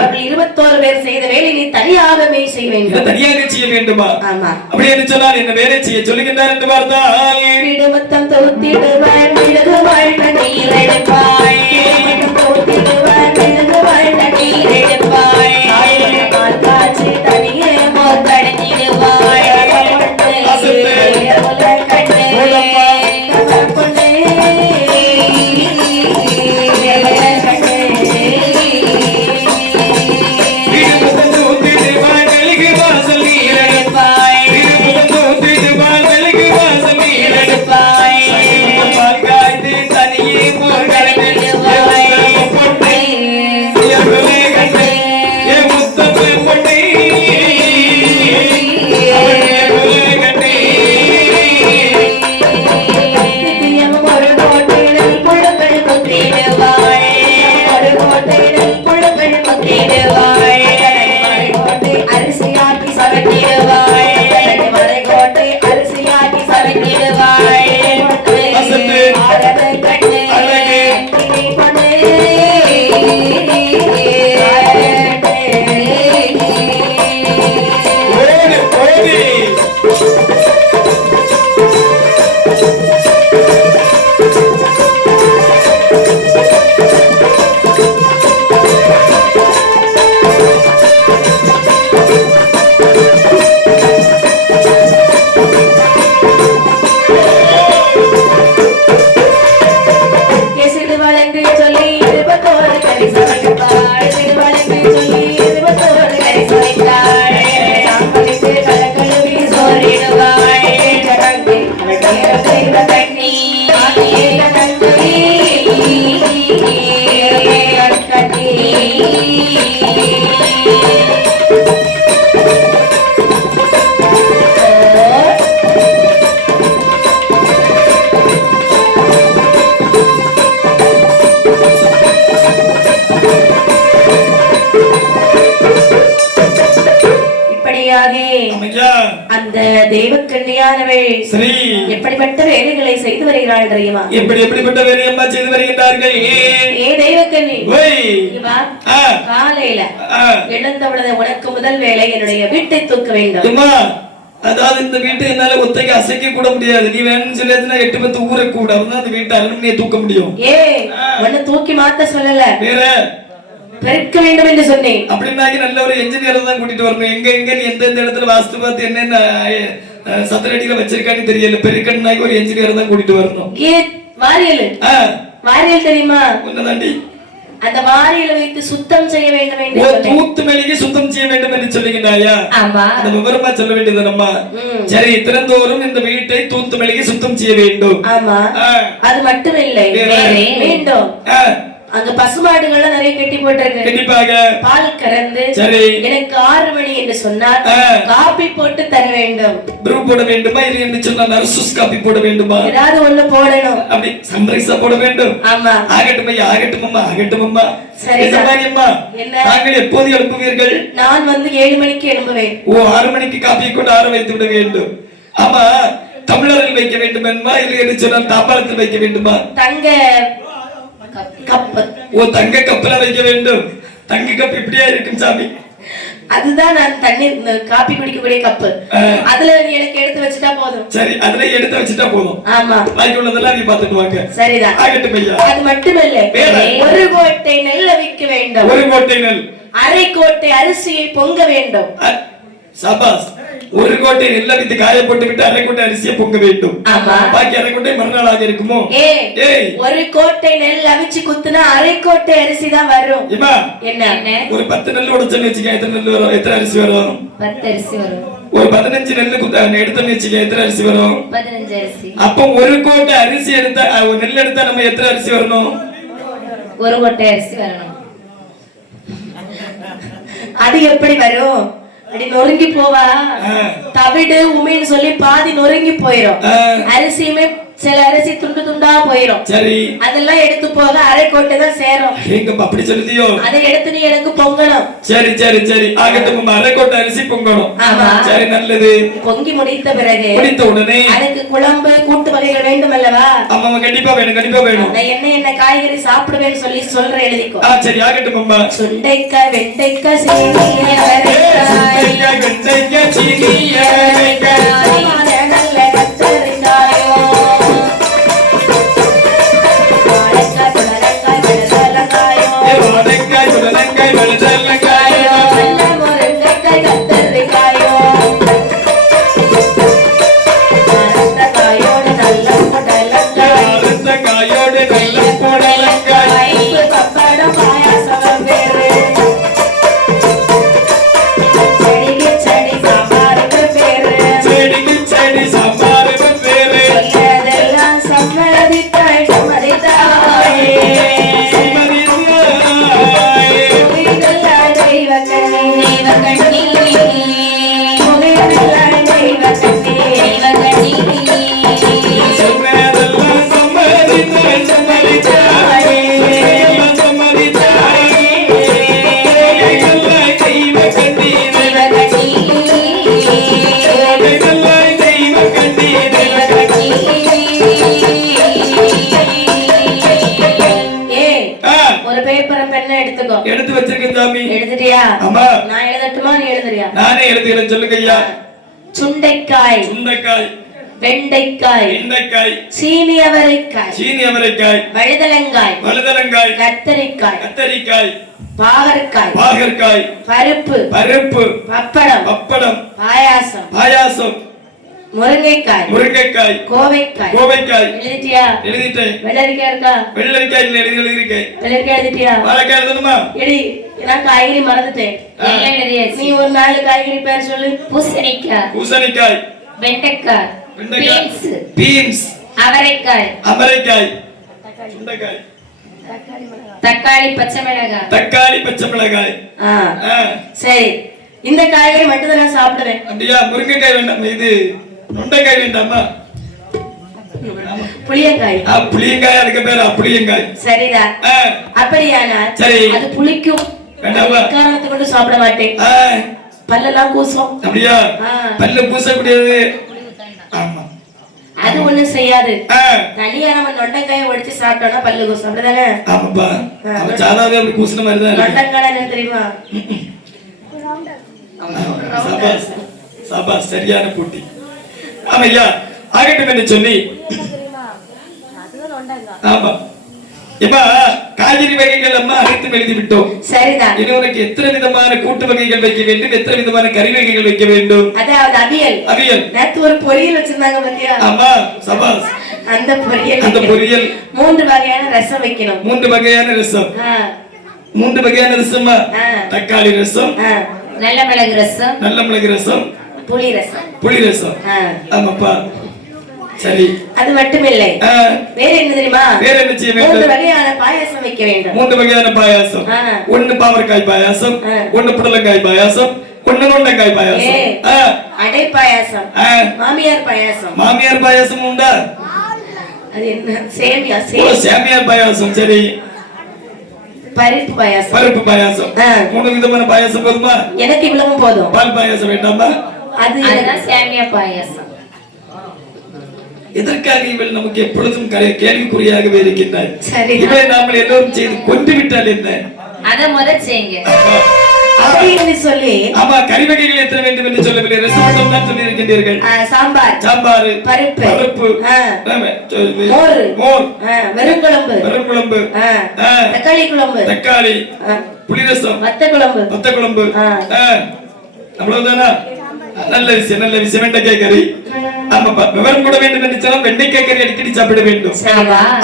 அவர்கள் 21 பேர் செய்த வேலை நீ தனியாகவே செய்ய வேண்டும். தனியாக செய்ய வேண்டுமா? ஆமா. அப்படி என்று சொன்னால் என்ன வேலை செய்ய சொல்லுகின்றார் என்று பார்த்தால் வீடு மொத்தம் தொகுத்திடுவாய், மிளகு வாழ்ந்த நீர் எடுப்பாய், தொகுத்திடுவாய், மிளகு வாழ்ந்த நீர் எடுப்பாய், பால் காய்ச்சி தனியே மோர் கடைஞ்சிடுவாய், தனியே கன்னியாகி அந்த தெய்வ கன்னியானவள் சரி எப்படிப்பட்ட வேலைகளை செய்து வருகிறாள் தெரியுமா? எப்படிப்பட்ட வேலையம்மா செய்து வருகிறார்கள்? ஏ தெய்வ கன்னி, காலையில எழுந்தவுடனே உனக்கு முதல் வேலை என்னுடைய வீட்டை தூக்க வேண்டும். அதாவது இந்த வீட்டை என்னால ஒத்தைக்கு அசைக்க கூட முடியாது. நீ வேணும்னு சொல்லியாச்சுன்னா 8-10 ஊரை கூட அந்த வீட்டை அலுமினியை தூக்க முடியும். ஒன்னு தூக்கி மாத்த சொல்லல, வேற பெருக்க வேண்டும் என்று சொன்னேன். அப்படின்னாக்கி நல்ல ஒரு என்ஜினியர் தான் கூட்டிட்டு வரணும். எங்க நீ எந்த இடத்துல வாஸ்து பார்த்து என்னென்ன சதுரடியில வச்சிருக்கான்னு தெரியல. பெருக்கன்னாக்கி ஒரு என்ஜினியர் தான் கூட்டிட்டு வரணும். வாரியல் தெரியுமா? உன்னதாண்டி அந்த வாரியில வைத்து சுத்தம் செய்ய வேண்டும் என்று தூத்து மெழுகி சுத்தம் செய்ய வேண்டும் என்று சொல்லுகிறாயா? அந்த விவரமா சொல்ல வேண்டியது நம்ம. சரி, திறந்தோறும் இந்த வீட்டை தூத்து மெழுகி சுத்தம் செய்ய வேண்டும். ஆமா, அது மட்டும் இல்லை, வேண்டும் அங்க பசுமாடுகள் நிறைய கட்டி போட்டிருக்கு. கண்டிப்பாக பால் கறந்து எனக்கு 6 மணி என்று சொன்னால் காபி போட்டு தர வேண்டும். ப்ரூ போட வேண்டுமா இல்லை என்று சொன்னா நர்சஸ் காபி போட வேண்டுமா? ஏதாவது ஒண்ணு போடணும். அப்படி சம்ரைஸா போட வேண்டும். ஆமா, ஆகட்டும் ஐயா, ஆகட்டும் அம்மா, ஆகட்டும் அம்மா. சரி அம்மா, நாங்கள் எப்போது எழுப்புவீர்கள்? நான் வந்து 7 மணிக்கு எழும்புவேன். 6 மணிக்கு காபியை கொண்டு ஆற வைத்து விட வேண்டும். ஆமா, தமிழரில் வைக்க வேண்டும் என்பா இல்லை என்று சொன்னால் தாம்பாளத்தில் வைக்க வேண்டுமா? தங்க கப்பு. தங்க கப்பல வைக்க வேண்டும். தங்க கப் இப்படியா இருக்கும் சாமி? அதுதான் நான் தண்ணீர் காபி குடிக்கக்கூடிய கப்பு. அதுல நீ எனக்கு எடுத்து வச்சுட்டா போதும். சரி, அதுல எடுத்து வச்சுட்டா போதும். ஆமா, பாக்கி உள்ளதெல்லாம் நீ பாத்துட்டு வாங்க. சரிதான், ஆகட்டும் ஐயா. அது மட்டுமல்ல, ஒரு கோட்டை நெல் அவிக்க வேண்டும். ஒரு கோட்டை நெல், அரை கோட்டை அரிசியை பொங்க வேண்டும். சபாஸ். ஒரு கோட்டை நெல்ல வித்து காய போட்டு விட்டு அரை கோட்டை அரிசியை பொங்க வேண்டும். பாக்கி அரை கோட்டை மறுநாளாக இருக்குமோ? ஒரு கோட்டை நெல் அவிச்சு குத்துனா அரை கோட்டை அரிசி தான் வரும். என்ன ஒரு 10 நெல் உடைச்சன்னு வச்சுக்க, எத்தனை நெல் வரும்? எத்தனை அரிசி வரும்? 10 அரிசி வரும். ஒரு 15 நெல் எடுத்தன்னு வச்சுக்க, எத்தனை அரிசி வரும்? 15 அரிசி. அப்ப ஒரு கோட்டை அரிசி எடுத்தா, நெல் எடுத்தா நம்ம எத்தனை அரிசி வரணும்? ஒரு கோட்டை அரிசி வரணும். அது எப்படி வரும்? அப்படி நொறுங்கி போவா, தவிடு உமைன்னு சொல்லி பாதி நொறுங்கி போயிரும். அரிசியுமே சில அரிசி துண்டு துண்டா போயிரும். சரி, அதெல்லாம் எடுத்து போக அரை கோட்டை தான் சேரும். எங்க அப்படி சொல்லுதியோ? அதை எடுத்து நீ எனக்கு பொங்கணும். சரி சரி சரி, ஆகட்டும். அரை கோட்டை அரிசி பொங்கணும். ஆமா, சரி, நல்லது. பொங்கி முடித்த பிறகு முடித்த உடனே அதுக்கு குழம்பு கூட்டு வகைகள் வேண்டும் அல்லவா? ஆமா, கண்டிப்பா வேணும், கண்டிப்பா வேணும். என்ன காய்கறி சாப்பிடுவேன்னு சொல்லி சொல்ற, எழுதிக்கோ. சரி, ஆகட்டும் அம்மா. சுண்டைக்காய், வெண்டைக்காய், சீனிய அவரைக்காய், வெண்டைக்காய், சீனிய அவரைக்காய், நல்ல கத்தரிக்காயோ, வாழைக்காய், புடலங்காய், வெள்ளரிக்காயோ, நல்ல முருங்கைக்காய், கத்தரிக்காயோ, காயோடு நல்ல புடலங்காய், காயோடு நல்ல புடலங்காய், பப்படம், பாயாசம் பேரு, செடிக்கு செடி சாம்பாருக்கு பேரு, செடிக்கு செடி சாம்பாருக்கு பேரு, சொல்லதெல்லாம் சம்மதித்தாய், சம்மதித்தாயே, எடுத்து வச்சிருக்கேன் சாமி. எழுதுறியா? ஆமா. நான் எழுதட்டுமா, நீ எழுதுறியா? நானே எழுதுகிறேன், சொல்லுங்க ஐயா. சுண்டைக்காய், சுண்டைக்காய், வெண்டைக்காய், வெண்டைக்காய், சீனி அவரைக்காய், சீனி அவரைக்காய், வழுதலங்காய், வழுதலங்காய், கத்தரிக்காய், கத்தரிக்காய், பாகற்காய், பாகற்காய், பருப்பு, பருப்பு, பப்படம், பப்படம், பாயாசம், பாயாசம், முருங்கைக்காய், முருங்கைக்காய், கோவைக்காய். கோவைக்காய் எழுதிட்டியா? எழுதிட்டேன். வெள்ளரிக்காய் இருக்கா? வெள்ளரிக்காய் இல்ல, எழுதிருக்கேன். வெள்ளரிக்காய் எழுதிட்டியா? வாழைக்காய் எழுதணுமா? எடி, நான் காய்கறி மறந்துட்டேன். நீ ஒரு 4 காய்கறி பேர் சொல்லு. பூசணிக்காய், பூசணிக்காய், வெண்டைக்காய், பீன்ஸ், பீன்ஸ், அவரைக்காய், அவரைக்காய், சுண்டைக்காய், தக்காளி, பச்சை மிளகாய், தக்காளி, பச்சை மிளகாய். சரி, இந்த காய்கறி மட்டும் தான் நான் சாப்பிடுவேன். அப்படியா? முருங்கைக்காய் வேண்டாம், இது நொண்டைக்காய் வேண்டாமா? புளியங்காய். புளியங்காய், அதுக்கு பேரு புளியங்காய். சரிதான். அப்படியானா சரி, அது புளிக்கும். வேண்டாமா? காரணத்தை கொண்டு சாப்பிட மாட்டேன். பல்லெல்லாம் கூசும். அப்படியா? பல்ல பூசக்கூடியது. ஆமா, அது ஒண்ணும் செய்யாது. தனியா நம்ம நொண்டைக்காயை ஒடிச்சு சாப்பிட்டோம்னா பல்லு கூசும். அப்படிதானே? ஆமாப்பா, அவன் சாதாவே அப்படி கூசுன மாதிரி தான். நொண்டைக்காய் என்ன தெரியுமா? சபாஸ் சபாஸ், சரியான போட்டி. ஆமையா, ஆகட்டும் என்று சொல்லி. ஆமா, இப்ப காய்கறி வகைகள் அம்மா அனைத்தும் எழுதி விட்டோம். சரிதான். இனி உனக்கு எத்தனை விதமான கூட்டு வகைகள் வைக்க வேண்டும், எத்தனை விதமான கறி வகைகள் வைக்க வேண்டும்? அதாவது அவியல். அவியல். நேத்து ஒரு பொரியல் வச்சிருந்தாங்க பாத்தியா? ஆமா, சபாஸ். அந்த பொரியல். 3 வகையான ரசம் வைக்கணும். 3 வகையான ரசம். 3 வகையான ரசமா? தக்காளி ரசம், நல்ல மிளகு ரசம், நல்ல மிளகு ரசம், புளி ரசம். புளி ரசம். ஆமாப்பா, சரி. அது மட்டுமில்லை, வேற என்ன தெரியுமா? வேற என்ன செய்ய வேண்டும்? 3 வகையான பாயாசம் வைக்க வேண்டும். 3 வகையான பாயாசம். 1 பாவக்காய் பாயாசம், 1 புடலங்காய் பாயாசம், 1 நொண்டைக்காய் பாயாசம், அடை பாயாசம், மாமியார் பாயாசம். மாமியார் பாயாசம் உண்டா? அது என்ன? சேமியா. சேமியார் பாயாசம். சரி. பருப்பு பாயாசம். பருப்பு பாயாசம். 3 விதமான பாயாசம் போதுமா? எனக்கு இவ்வளவு போதும். பால் பாயாசம் வேண்டாமா? அதுதான் சேமியா பாயாசம். எதற்காக இவள் நமக்கு எப்பொழுதும் கேள்விக்குறியாகவே இருக்கின்றார். இவளை நாமல் எல்லோரும் செய்து கொண்டு விட்டால் என்ன? அதை முதல் செய்யுங்க அப்படின்னு சொல்லி. ஆமா, கறி வகைகள் எத்தனை வேண்டும் என்று சொல்லவில்லை, ரசம் தான் சொல்லி இருக்கின்றீர்கள். சாம்பார், சாம்பார், பருப்பு, மோர், வெறும் குழம்பு, தக்காளி குழம்பு, தக்காளி, புளிரசம், வத்த குழம்பு. அவ்வளவுதானா? நல்ல விஷயம், நல்ல விஷயம். வெண்டைக்காய் கறி. ஆமாப்பா, விவரம் கூட வேண்டும் என்று சொன்னால் வெண்டைக்காய் கறி அடிக்கடி சாப்பிட வேண்டும்.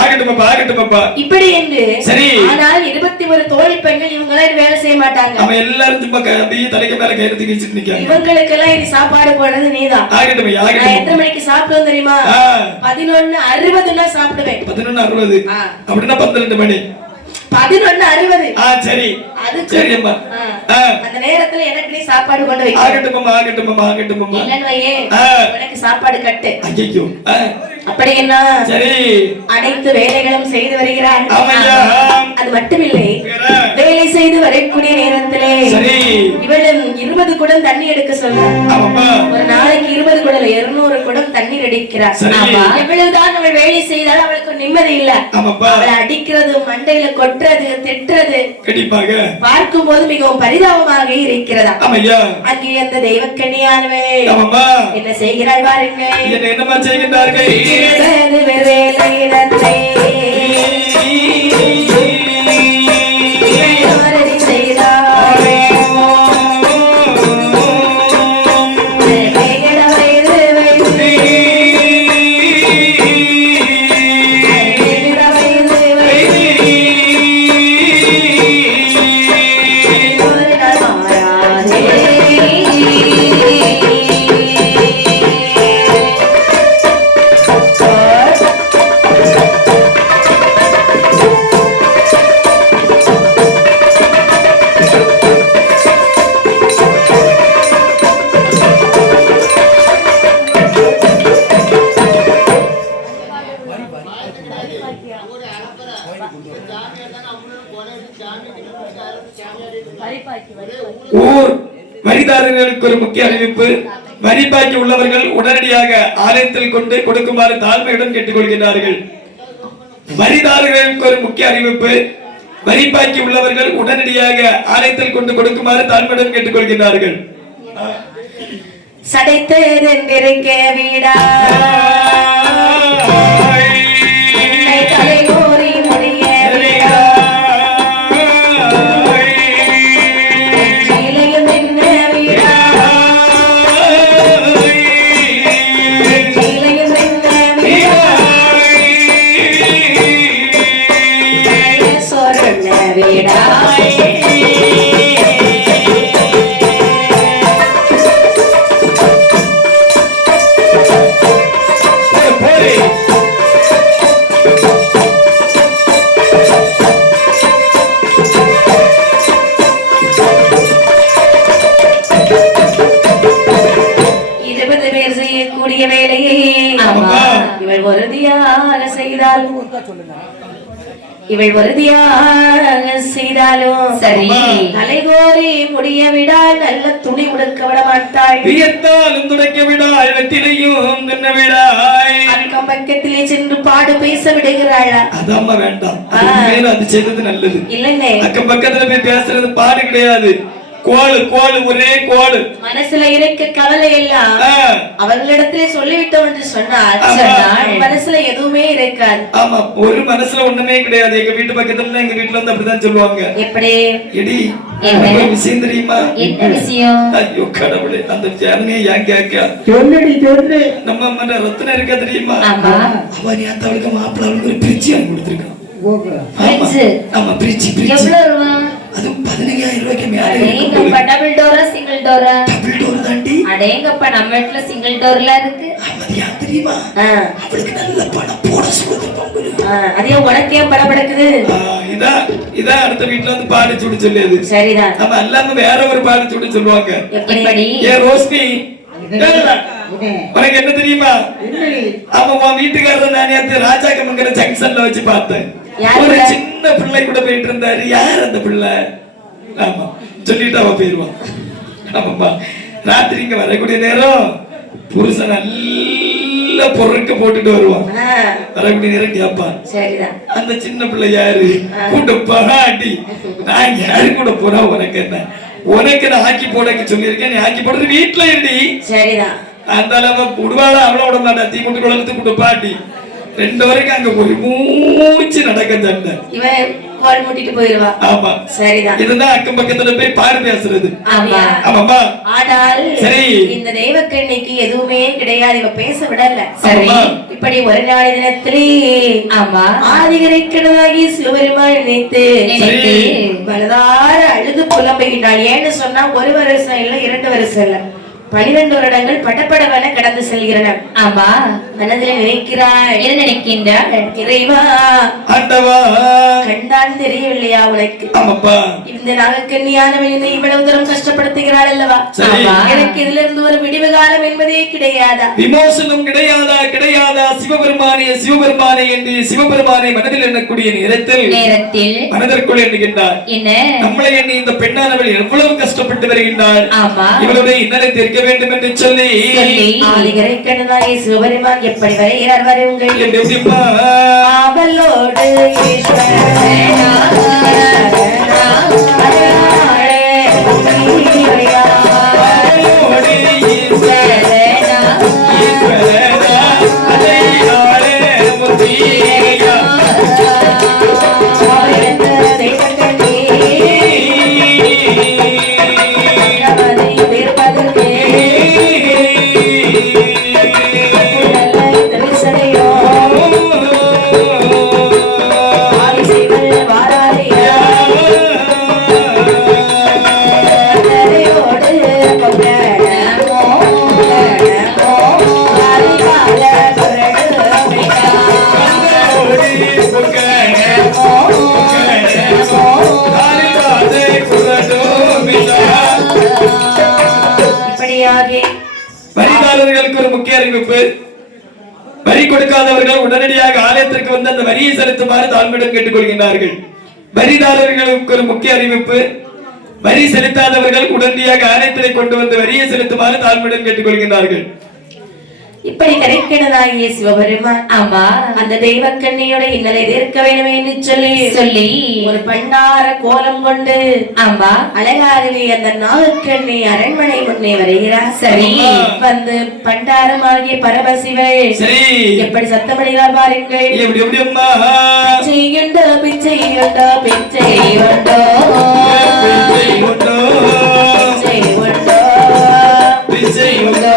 ஆகட்டும்ப்பா. இப்படி என்று. சரி. ஆனால் 21 தோழி பெண்கள் இவங்களாம் வேலை செய்ய மாட்டாங்க. அவன் எல்லாரும் சும்மா அப்படியே தலைக்கு மேல கயிறு தூக்கி வச்சுட்டு நிக்காங்க. இவங்களுக்கு எல்லாம் இது சாப்பாடு போடுறது நீதான். ஆகட்டும். நான் எத்தனை மணிக்கு சாப்பிடுவேன் தெரியுமா? 11:60 சாப்பிடுவேன். 11:60 அப்படின்னா 12 மணி. 11:60. சரி. அது சரி அம்மா. அந்த நேரத்துல எனக்கு நீ சாப்பாடு கொண்டு வை. ஆகட்டும். இல்லன்னு வையே, உனக்கு சாப்பாடு கட்டு. ஐயோ. அப்படி என்ன? சரி. அனைத்து வேலைகளும் செய்து வருகிறார். ஆமையா. அது மட்டுமில்லை, வேலை செய்து வரக்கூடிய நேரத்திலே இவளும் 20 குடம் தண்ணி எடுக்க சொல்றார். ஒரு நாளைக்கு 20 குடம் 200 குடம் தண்ணீர் அடிக்கிறார். எவ்வளவுதான் அவள் வேலை செய்தால் அவளுக்கு நிம்மதி இல்ல. அவளை அடிக்கிறது, மண்டையில கொட்டுறது, திட்டுறது பார்க்கும் போது மிகவும் பரிதாபமாக இருக்கிறதா. அங்கே அந்த தெய்வக்கண்ணியானவே என்ன செய்கிறாய் பாருங்க. என்னமா செய்கின்றார்கள்? ஊர் வரிதாரர்களுக்கு ஒரு முக்கிய அறிவிப்பு. வரி பாக்கி உள்ளவர்கள் உடனடியாக ஆலயத்தில் கொண்டு கொடுக்குமாறு தாழ்மையுடன் கேட்டுக்கொள்கிறார்கள். வரிதாரர்களுக்கு ஒரு முக்கிய அறிவிப்பு. வரி பாக்கி உள்ளவர்கள் உடனடியாக ஆலயத்தில் கொண்டு கொடுக்குமாறு தாழ்மையுடன் கேட்டுக்கொள்கிறார்கள். சடைத்தேதென்றிருக்க வீடா இவள் உறுதியாக செய்தாலும் சரி தலைகோரி முடிய விடால் நல்ல துணி உடுக்க விட மாட்டாள் வியத்தாலும் துடைக்க விடாய் வெற்றிலையும் தின்ன விடாய் அக்கம் பக்கத்திலே சென்று பாடு பேச விடுகிறாளா அதாம்மா வேண்டாம் அது செய்தது நல்லது இல்லைன்னே அக்கம் பக்கத்துல போய் பேசுறது பாடு கிடையாது கோளு கோளு ஒரே கோளு மனசுல இருக்க கவலை எல்லாம் அவர்களிடத்திலே சொல்லிவிட்டோம் என்று சொன்னால் மனசுல எதுவுமே இருக்காது ஆமா ஒரு மனசுல ஒண்ணுமே கிடையாது எங்க வீட்டு பக்கத்துல எங்க வீட்டுல வந்து அப்படிதான் சொல்லுவாங்க எப்படி எடி விஷயம் தெரியுமா என்ன விஷயம் ஐயோ கடவுளே அந்த ஜனனியை ஏன் கேட்க சொல்லு நம்ம அம்மா ரத்னம் இருக்கா தெரியுமா அவ நேத்து அவளுக்கு மாப்பிள்ள அவளுக்கு ஒரு பிரிச்சு வாங்கி கொடுத்துருக்கான் ஆமா பிரிச்சு எவ்வளவு ரூபா அது 15000 ரூபாய்க்கு மேல அடேங்கப்பா double Dora single Dora double door தாண்டி அடேங்கப்பா நம்ம வீட்ல சிங்கிள் டோர்ல இருக்கு அம்மா தெரியுமா அவளுக்கு நல்ல பணம் போட சொல்லுவாங்க அதே உனக்கே படபடக்குது இதா அடுத்த வீட்ல வந்து பாடி சுடி சொல்லியது சரிதான் நம்ம எல்லாமே வேற ஒரு பாடி சுடி சொல்லுவாங்க எப்படி ஏ ரோஸ்மி உனக்கு என்ன தெரியுமா அவன் வீட்டுக்காரர் நான் நேத்து ராஜாக்கமங்கல ஜங்ஷன்ல வச்சு பார்த்தேன் ஒரு சின்ன பிள்ளை கூட போயிட்டு இருந்தாரு யார் அந்த பிள்ளை ஆமா சொல்லிட்டு அவ போயிருவான் ஆமாப்பா ராத்திரி இங்க வரக்கூடிய நேரம் புருஷன் நல்ல பொருட்க போட்டுட்டு வருவான் வரக்கூடிய நேரம் கேட்பான் அந்த சின்ன பிள்ளை யாரு கூட்ட பாடி நான் யாரு கூட போறா உனக்கு என்ன உனக்கு நான் ஆக்கி போடக்கு சொல்லியிருக்கேன் நீ ஆக்கி போடுறது வீட்டுல இருடி சரிதான் அந்த அளவு விடுவாள அவள விட மாட்டா தீ கொண்டு குளத்து கூட்ட பாட்டி 2 வரைக்கும் அங்க போய் மூச்சு நடக்க சண்டை இவன் கோல் மூட்டிட்டு போயிருவா ஆமா சரிதான் இதுதான் அக்கம் பக்கத்துல போய் பாரு பேசுறது ஆமாமா ஆனால் சரி இந்த தெய்வக்கண்ணிக்கு எதுவுமே கிடையாது இவ பேச விடல சரி இப்படி ஒரு நாள் தினத்திலே ஆமா ஆதிகரைக்கணதாகி சிவபெருமான் நினைத்து மனதார அழுது புலம்புகின்றாள் ஏன்னு சொன்னா 1 வருஷம் இல்ல 2 வருஷம் இல்ல 12 வருடங்கள் படப்படவென கடந்து செல்கிறன ஆமா மனதில் நினைக்கிறாய் என்ன நினைக்கின்றாள் இறைவா ஆண்டவா கண்டான் தெரியவில்லையா உனக்கு ஆமாப்பா இந்த நாகக்கன்னியானவள் என்னை இவ்வளவு தூரம் கஷ்டப்படுத்துகிறாள் அல்லவா எனக்கு இதுல இருந்து ஒரு விடிவு காலம் என்பதே கிடையாதா விமோசனம் கிடையாதா சிவபெருமானே என்று சிவபெருமானை மனதில் எண்ணக்கூடிய நேரத்தில் மனதிற்குள் எண்ணுகின்றார் என்ன நம்மளை எண்ணி இந்த பெண்ணானவள் எவ்வளவு கஷ்டப்பட்டு வருகின்றாள் இவளுடைய இன்னலை தீர்க்க வேண்டும் என்று சொல்லி ஆதிகரைக்கணதாகி சிவபெருமான் எப்படி வருகிறார் வருங்கள் அவளோடு வரிதாரர்களுக்கு ஒரு முக்கிய அறிவிப்பு வரி கொடுக்காதவர்கள் உடனடியாக ஆலயத்திற்கு வந்து அந்த வரியை செலுத்துமாறு தாழ்மையுடன் கேட்டுக்கொள்கின்றார்கள் வரிதாரர்களுக்கு ஒரு முக்கிய அறிவிப்பு வரி செலுத்தாதவர்கள் உடனடியாக ஆலயத்திலே கொண்டு வந்து வரியை செலுத்துமாறு தாழ்மையுடன் கேட்டுக்கொள்கின்றார்கள் இப்படி கரைக்கிடதாகிய சிவபெருமான் ஆமா அந்த தெய்வக்கண்ணியோட இன்னலை தீர்க்க வேண்டும் என்று சொல்லி ஒரு பண்டார கோலம் கொண்டு ஆமா அழகாகவே அந்த நாகக்கண்ணி அரண்மனை முன்னே வருகிறார் சரி வந்து பண்டாரமாகிய பரமசிவன் எப்படி சத்தமடைகிறார் பாருங்கள் பிச்சையுண்டோ பிச்சையுண்டோ பிச்சையுண்டோ பிச்சையுண்டோ பிச்சையுண்டோ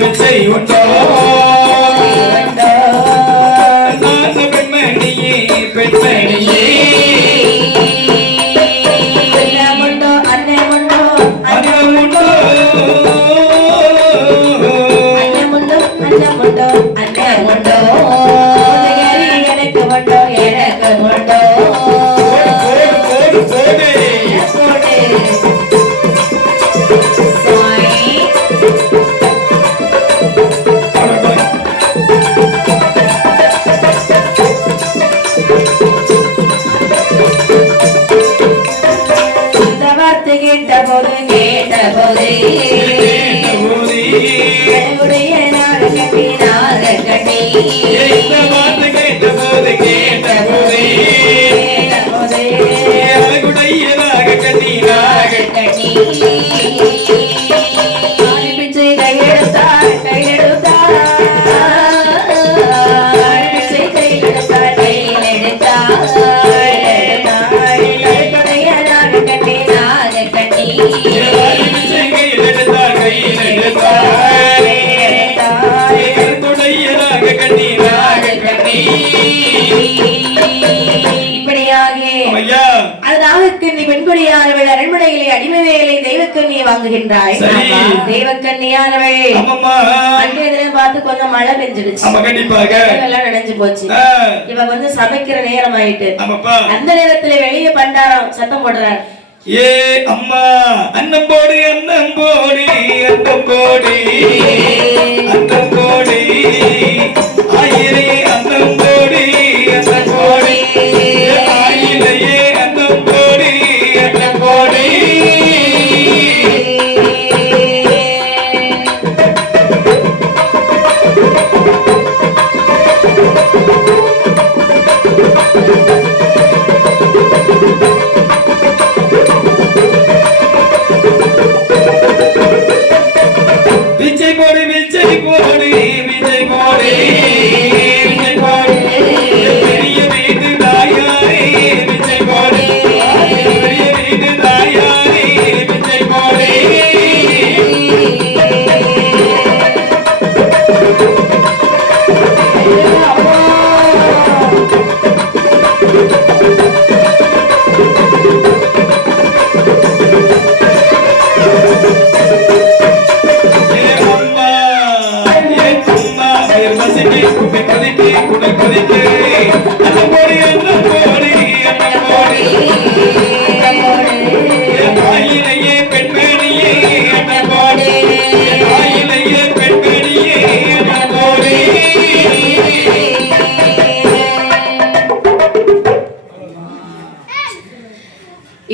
பிச்சை உண்டோ பெண்மணியே பெண்மணியே உண்டோ அண்ணன் உண்டோ அண்ணன் உண்டோ அண்ணன் உண்டோ அண்ணன் உண்டோ அண்ணன் உண்டோ எனக்கு உண்டோ எனக்கு உண்டோ கேட்ட போது உடைய நாக கட்டி இந்த வார்த்தை கேட்ட போது அழகுடைய நாக கட்டி பிச்சை கையெடுத்தார் பெண்குடியானவள் அரண்மனையிலே அடிமை வேலை தெய்வக்கண்ணியை வாங்குகின்றாய். தெய்வக்கண்ணியானவள் அன்றைய தினம் பார்த்து கொஞ்சம் மழை பெஞ்சிடுச்சு, எல்லாம் நனைஞ்சு போச்சு. இவ வந்து சமைக்கிற நேரம் ஆயிட்டு அந்த நேரத்துல வெளியே பண்டாரம் சத்தம் போடுறார். ஏ அம்மா அன்னம் போடு அன்னம் போடு அன்னம் போடு அன்னம் போடு ஆயிரே அன்னம் போடு அன்னம் போடு ஆயிரையே அன்னம் போடு அன்னம் போடு. விஜய் போடு விஜய் போடு விஜய் போடு விஜய் போடு பெரிய வீட்டு தாயாரே விஜய் போடு பெரிய வீட்டு தாயாரே விஜய் போடு.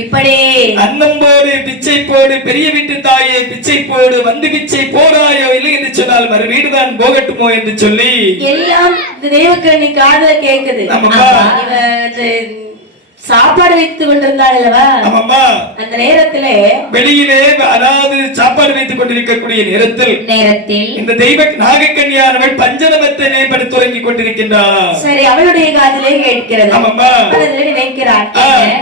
இப்படி அன்னம் போடு பிச்சை போடு பெரிய வீட்டு தாயே பிச்சை போடு வந்து பிச்சை போடாயோ இல்லை என்று சொன்னால் மறு வீடுதான் போகட்டுமோ என்று சொல்லி எல்லாம் தெய்வக்கண்ணி காதுல கேக்குது. சாப்பாடு வைத்துக் கொண்டிருந்தாள் அல்லவா, அந்த நேரத்திலே வெளியிலே அதாவது சாப்பாடு வைத்துக் கொண்டிருக்கக்கூடிய நேரத்தில் இந்த தெய்வ நாகக்கன்னியானவள் பஞ்சநவத்தை மேம்படுத்தி உறங்கிக் கொண்டிருக்கின்றார். சரி, அவளுடைய காதிலே கேட்கிறது. நினைக்கிறார்,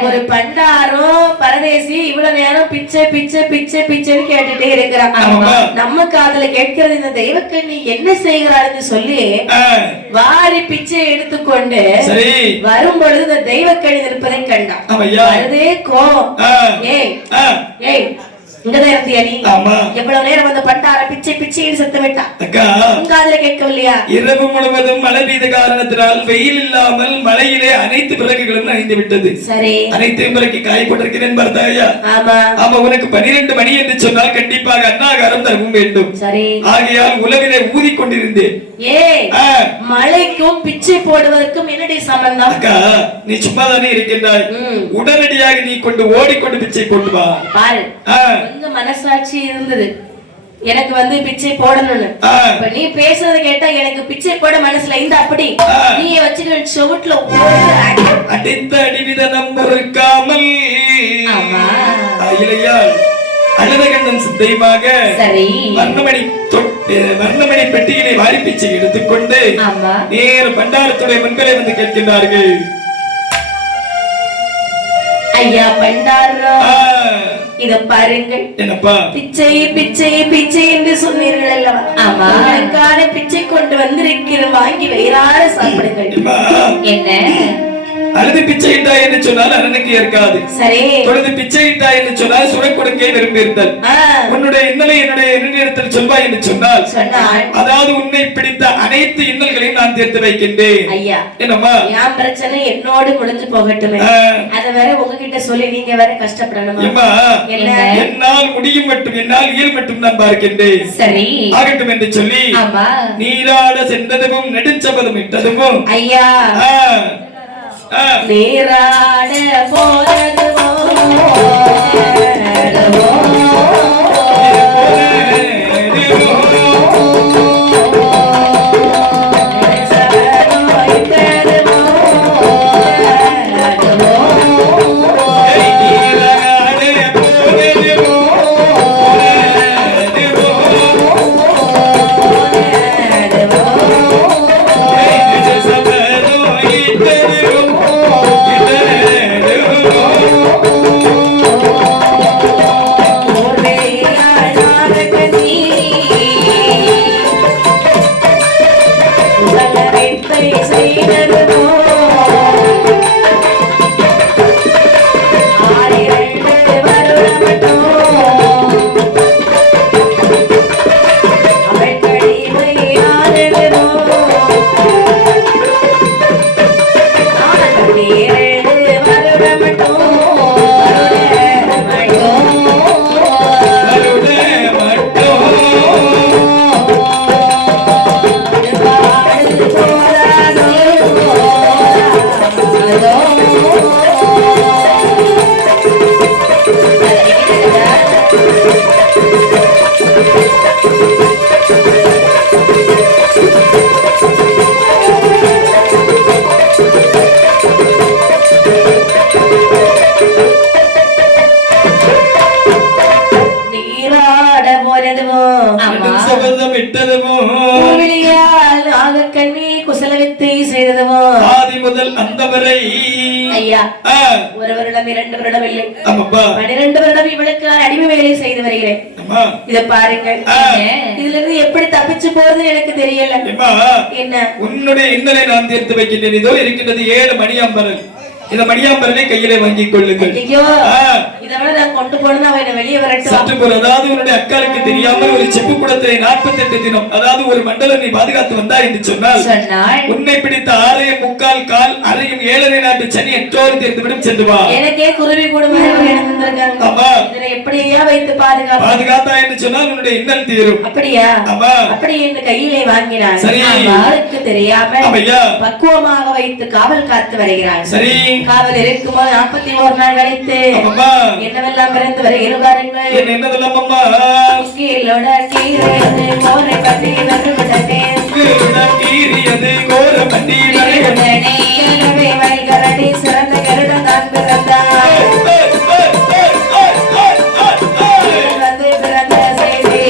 ஒரு பண்டாரோ பரதேசி இவ்வளவு நேரம் பிச்சை பிச்சை பிச்சை பிச்சைன்னு கேட்டுட்டே இருக்கிறான். நம்ம காதுல கேட்கிறது இந்த தெய்வக்கண்ணி என்ன செய்கிறாள்னு சொல்லி வாரி பிச்சை எடுத்துக்கொண்டு வரும் பொழுது இந்த தெய்வக்கண்ணி இருப்பதை கண்டான். வருதே கோவம். இங்கதான் இருந்தியா நீ? எவ்வளவு நேரம் வந்து பண்டார பிச்சை பிச்சைன்னு சத்தம் விட்டா காதுல கேட்கவில்லையா? இரவு முழுவதும் மழை பெய்த காரணத்தினால் வெயில் இல்லாமல் மழையிலே அனைத்து விறகுகளும் நனைந்து விட்டது. சரி, அனைத்து விறகு காயப்பட்டிருக்கிறேன் பார்த்தாயா? ஆமா, உனக்கு 12 மணி என்று சொன்னால் கண்டிப்பாக அன்னாகாரம் தரவும் வேண்டும். சரி, ஆகையால் உலகிலே ஊதிக்கொண்டிருந்தேன். மழைக்கும் பிச்சை போடுவதற்கும் என்னடி சம்பந்தம்? அக்கா, நீ சும்மா தானே இருக்கின்றாய், உடனடியாக நீ கொண்டு ஓடிக்கொண்டு பிச்சை போட்டு வா. பாரு, கொஞ்சம் மனசாட்சி இருந்தது எனக்கு வந்து பிச்சை போடணும்னு. இப்ப நீ பேசுறத கேட்டா எனக்கு பிச்சை போட மனசுல இந்த அப்படி நீ வச்சுட்டு செவுட்ல அடித்த அடிவித நம்பர் இருக்காமல் அழகண்டன் சித்தையுமாக வர்ணமணி பெட்டியிலே வாரி பிச்சை எடுத்துக்கொண்டு நேர பண்டாரத்துடைய முன்களே வந்து கேட்கின்றார்கள். ஐயா பண்டாரா, இத பாருங்கள், என்னப்பா பிச்சை பிச்சை பிச்சை என்று சொன்னீர்கள் அல்லவா? ஆமா, எனக்கான பிச்சை கொண்டு வந்திருக்கிறேன், வாங்கி வயிறார சாப்பிடுங்கள். என்ன அழுது பிச்சை இட்டா என்று சொன்னால் அண்ணனுக்கு ஏற்காது. சரி, தொழுது பிச்சை இட்டா என்று சொன்னால் சுரை கொடுக்கை விரும்பி இருந்தல். உன்னுடைய இன்னலை என்னுடைய இடத்தில் சொல்வாய் என்று சொன்னால் அதாவது உன்னை பிடித்த அனைத்து இன்னல்களையும் நான் தீர்த்து வைக்கின்றேன். ஐயா, என்னம்மா என் பிரச்சனை என்னோடு முடிஞ்சு போகட்டுமே, அத வேற உங்ககிட்ட சொல்லி நீங்க வேற கஷ்டப்படணுமா? என்னால் முடியும் மட்டும், என்னால் இயல் மட்டும் நான் பார்க்கின்றேன். சரி, ஆகட்டும் என்று சொல்லி நீராட சென்றதும் நெடுஞ்சபதம் இட்டதும் ஐயா நீராட போறதுமோ ஆதி முதல் அந்த வரை ஐயா ஒரு வருடம் 2 வருடம் இல்லை 12 வருடம் இவளுக்கு அடிமை வேலை செய்து வருகிறேன். இத பாருங்க, இதுல இருந்து எப்படி தப்பிச்சு போறதுன்னு எனக்கு தெரியல. என்ன உன்னுடைய இன்னலை நான் தீர்த்து வைக்கின்றேன். இதோ இருக்கின்றது 7 மணியாம்பரல். இந்த மணியாம்பரனை கையிலே வாங்கிக் கொள்ளுங்கள். ஐயோ, இதோட நான் கொண்டு போனா அவனை வெளியே வரட்டும். சற்று பொறு. அதாவது உன்னுடைய அக்காளுக்கு தெரியாமல் ஒரு செப்பு குடத்திலே 48 தினம், அதாவது ஒரு மண்டலம் நீ பாதுகாத்து வந்தா என்று சொன்னால் உன்னை பிடித்த 6.25 கால் அறையும் 7 நாட்டு சனி எற்றோடு தீர்த்துவிடும். சென்று வா. எனக்கே குருவி கூடுமாறு எடுத்துருக்காங்க. ஆமா, இதை எப்படியா வைத்து பாதுகாத்தா என்று சொன்னால் உன்னுடைய இன்னல் தீரும். அப்படியா? ஆமா, அப்படி என்று கையிலே வாங்கினார். சரி, யாருக்கு தெரியாமல் பக்குவமாக வைத்து காவல் காத்து வருகிறார். சரி, காவல் இருக்கும்போது 41 நாள் கழித்து என்னவெல்லாம் பிறந்து வருகிறார்கள். என்னதெல்லாம் அம்மா? கீழோட கீரையது கோரை பட்டி நடுவுடனே, கீரியது கோர பட்டி நடுவுடனே, வைகரடி சிறந்த கருடன் தான் பிறந்தார். வந்து பிறந்த செய்தி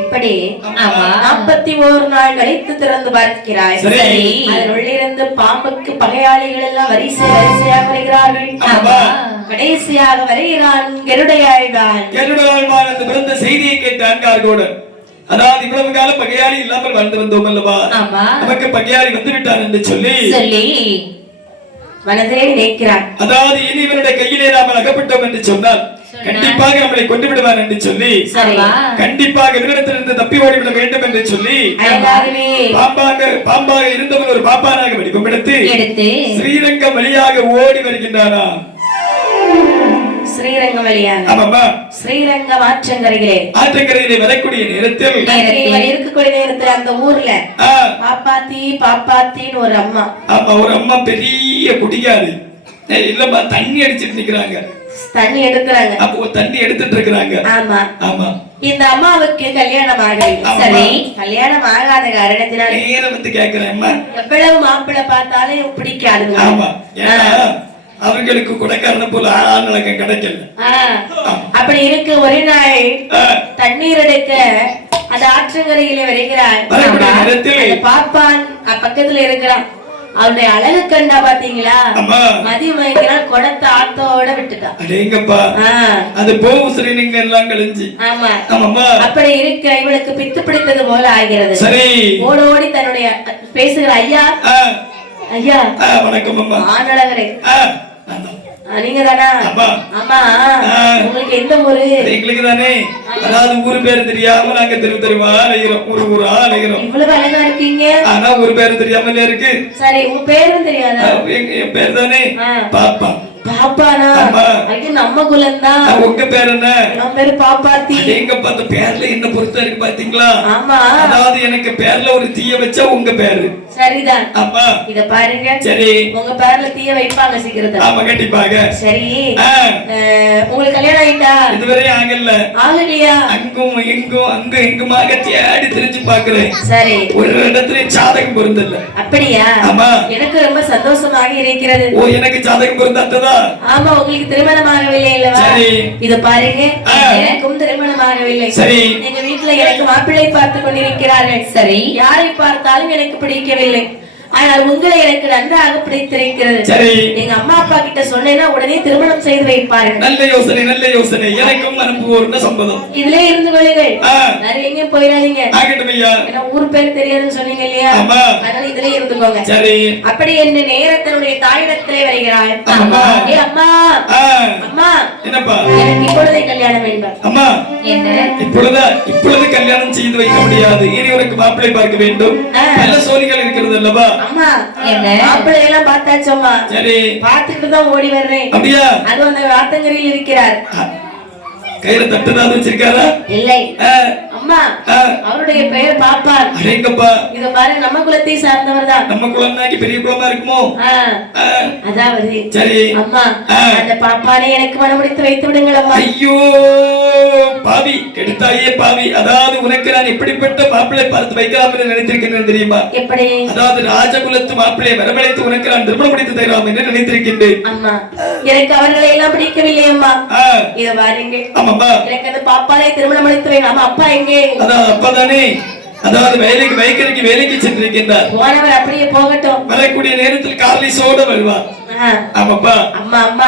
இப்படி 41 நாள் கழித்து திறந்து பார்க்கிறாய். அதன் உள்ளிருந்து பாம்புக்கு பகையாளிகள் எல்லாம் வரிசையாக வருகிறார்கள். கடைசியாக வருகிறான் கருடையாழ்வான். கருடையாழ்வான் அந்த பிறந்த செய்தியை கேட்டான் கார்கோடன். அதாவது இவ்வளவு காலம் பகையாளி இல்லாமல் வாழ்ந்து வந்தோம் அல்லவா, நமக்கு பகையாளி வந்து விட்டான் என்று சொல்லி மனதே நினைக்கிறான். அதாவது இனி இவனுடைய கையிலே நாம் அகப்பட்டோம் என்று சொன்னால் கண்டிப்பாக நம்மளை கொண்டு விடுவார் என்று சொல்லி, கண்டிப்பாக இவரிடத்திலிருந்து தப்பி ஓடிவிட வேண்டும் என்று சொல்லி பாம்பாக இருந்தவன் ஒரு பாப்பானாக வடிவம் எடுத்து ஸ்ரீரங்கம் வழியாக ஓடி வருகின்றானா. ஸ்ரீரங்கம் வழியாக? ஆமாம்மா, ஸ்ரீரங்கம் ஆற்றங்கரையிலே வரக்கூடிய நேரத்தில் இருக்கக்கூடிய நேரத்தில் அந்த ஊர்ல பாப்பாத்தின்னு ஒரு அம்மா. ஆமா, ஒரு அம்மா பெரிய குடிகாரி. இல்லம்மா, தண்ணி அடிச்சிட்டு நிக்கிறாங்க. தண்ணி எடுக்கிறாங்க. அப்போ தண்ணி எடுத்துட்டு இருக்காங்க. ஆமா ஆமா. இந்த அம்மாவுக்கு கல்யாணம் ஆகல. சரி, கல்யாணம் ஆகாத காரணத்தினால நேரம் வந்து கேக்குறேன், அம்மா எவ்வளவு மாப்பிள்ளை பார்த்தாலும் பிடிக்காது. ஆமா, அவர்களுக்கு கொடைக்காரன போல ஆணழகம் கிடைக்கல. அப்படி இருக்கு. ஒரு நாள் தண்ணீர் எடுக்க அந்த ஆற்றங்கரையில வருகிறாள். பாப்பான் பக்கத்துல இருக்கிறான். அவருடைய அழகு கண்டா பாத்தீங்களா, மதியமைக்கிறான், குடத்தை ஆத்தோட விட்டுட்டான். அது போகும் ஸ்ரீலிங்க எல்லாம் கழிஞ்சு. ஆமா, அப்படி இருக்க இவளுக்கு பித்து பிடித்தது போல ஆகிறது. ஓடி ஓடி தன்னுடைய பேசுகிற ஐயா ஐயா வணக்கம் அம்மா. ஆனழகரே நீங்க தானா? ஆமா, உங்களுக்கு எந்த ஊரு? எங்களுக்கு தானே. அதாவது ஊரு பேரு தெரியாம நாங்க தெருவா அலைகிறோம், ஊரா அலைகிறோம். இவ்வளவு அழகா இருக்கீங்க, ஆனா ஊரு பேரு தெரியாமலே இருக்கு. சரி, உங்க பேரும் தெரியாதா? என் பேர் தானே பாப்பா. பாப்பானா? அது நம்ம குலம்தான். உங்க பேர் என்ன? என் பேரு பாப்பாத்தி. எங்க பார்த்த பேர்ல என்ன பொருத்தம் இருக்கு பாத்தீங்களா? ஆமா, அதாவது எனக்கு பேர்ல ஒரு தீய வச்சா உங்க பேரு சரிதான். ஆமா, இத பாருங்க. சரி, உங்க பேர்ல தீய வைப்பாங்க சீக்கிரத்துல. ஆமா, கண்டிப்பாக. சரி, உங்களுக்கு கல்யாணம் ஆயிட்டா? இதுவரை ஆகல. ஆகலையா? அங்கும் இங்கும் அங்கும் இங்குமாக தேடி தெரிஞ்சு பாக்குறேன். சரி, ஒரு இடத்துல ஜாதகம் பொருந்தல. அப்படியா? ஆமா, எனக்கு ரொம்ப சந்தோஷமாக இருக்கிறது. ஓ, எனக்கு ஜாதகம் பொருந்தாததா? ஆமா, உங்களுக்கு திருமணம் ஆகவில்லை அல்லவா? இத பாருங்க, எனக்கும் திருமணம் ஆகவில்லை. சரி, எங்க வீட்டுல எனக்கு மாப்பிள்ளை பார்த்து கொண்டிருக்கிறார்கள். சரி, யாரை பார்த்தாலும் எனக்கு பிடிக்கவில்லை. ஆனால் உங்களை எனக்கு நன்றாக பிடித்திருக்கிறது. சரி. எங்க அம்மா அப்பா கிட்ட சொன்னேன்னா உடனே திருமணம் செய்து வைப்பார்கள். நல்ல யோசனை, நல்ல யோசனை. எனக்கும் அனுப்புவோர்னு சம்பதம். இதுல இருந்து கொள்ளுங்கள். வேற எங்கேயும் போயிடாதீங்க. ஆகட்டும் ஐயா. ஏன்னா ஊர் பேர் தெரியாதுன்னு சொன்னீங்க இல்லையா? அதனால இதுல இருந்துக்கோங்க. சரி. அப்படி என்ன நேரத்தினுடைய தாயிடத்திலே வருகிறாள். ஏ அம்மா, அம்மா, என்னப்பா? எனக்கு இப்பொழுதே கல்யாணம் வேண்டும். அம்மா, என்ன? இப்பொழுது கல்யாணம் செய்து வைக்க முடியாது. இனி உனக்கு மாப்பிள்ளை பார்க்க வேண்டும். நல்ல சோழிகள் இருக்கிறது அல்லவா? அம்மா, என்ன? மாப்பிள்ளை எல்லாம் பார்த்தாச்சோம்மா. சரி. பார்த்துட்டு தான் ஓடி வர்றேன். அப்படியா? அதுவும் அந்த வாத்தங்கரையில் இருக்கிறார். கையில தட்டுதான் வச்சிருக்காரா? இல்லை அம்மா, அவருடைய பெயர் பாப்பான். அடேங்கப்பா. இத பாரு, நம்ம குலத்தை சார்ந்தவர் தான். நம்ம குலம்னாக்கி பெரிய குலமா இருக்குமோ? அதாவது சரி அம்மா, அந்த பாப்பானை எனக்கு மனமுடித்து வைத்து விடுங்கள் அம்மா. ஐயோ பாவி, கெடுத்தாயே பாவி. அதாவது உனக்கு நான் எப்படிப்பட்ட மாப்பிள்ளை பார்த்து வைக்கலாம் என்று நினைத்திருக்கின்றேன் தெரியுமா? எப்படி? அதாவது ராஜகுலத்து மாப்பிள்ளை வரவழைத்து உனக்கு நான் திருமணம் முடித்து தரலாம் என்று நினைத்திருக்கின்றேன். அம்மா, எனக்கு அவர்களை எல்லாம் பிடிக்கவில்லை அம்மா. இத பாருங்க. ஆமாப்பா, எனக்கு அந்த பாப்பானை திருமணம் முடித்து வைங்க. அம்மா, அப்பா எங்கே? அதான் அப்பதானே, அதாவது வேலைக்கு சென்றிருக்கின்றார். போனவர் அப்படியே போகட்டும். வரக்கூடிய நேரத்தில் கார்லிஸோட வருவார். ஆமாப்பா. அம்மா, அம்மா,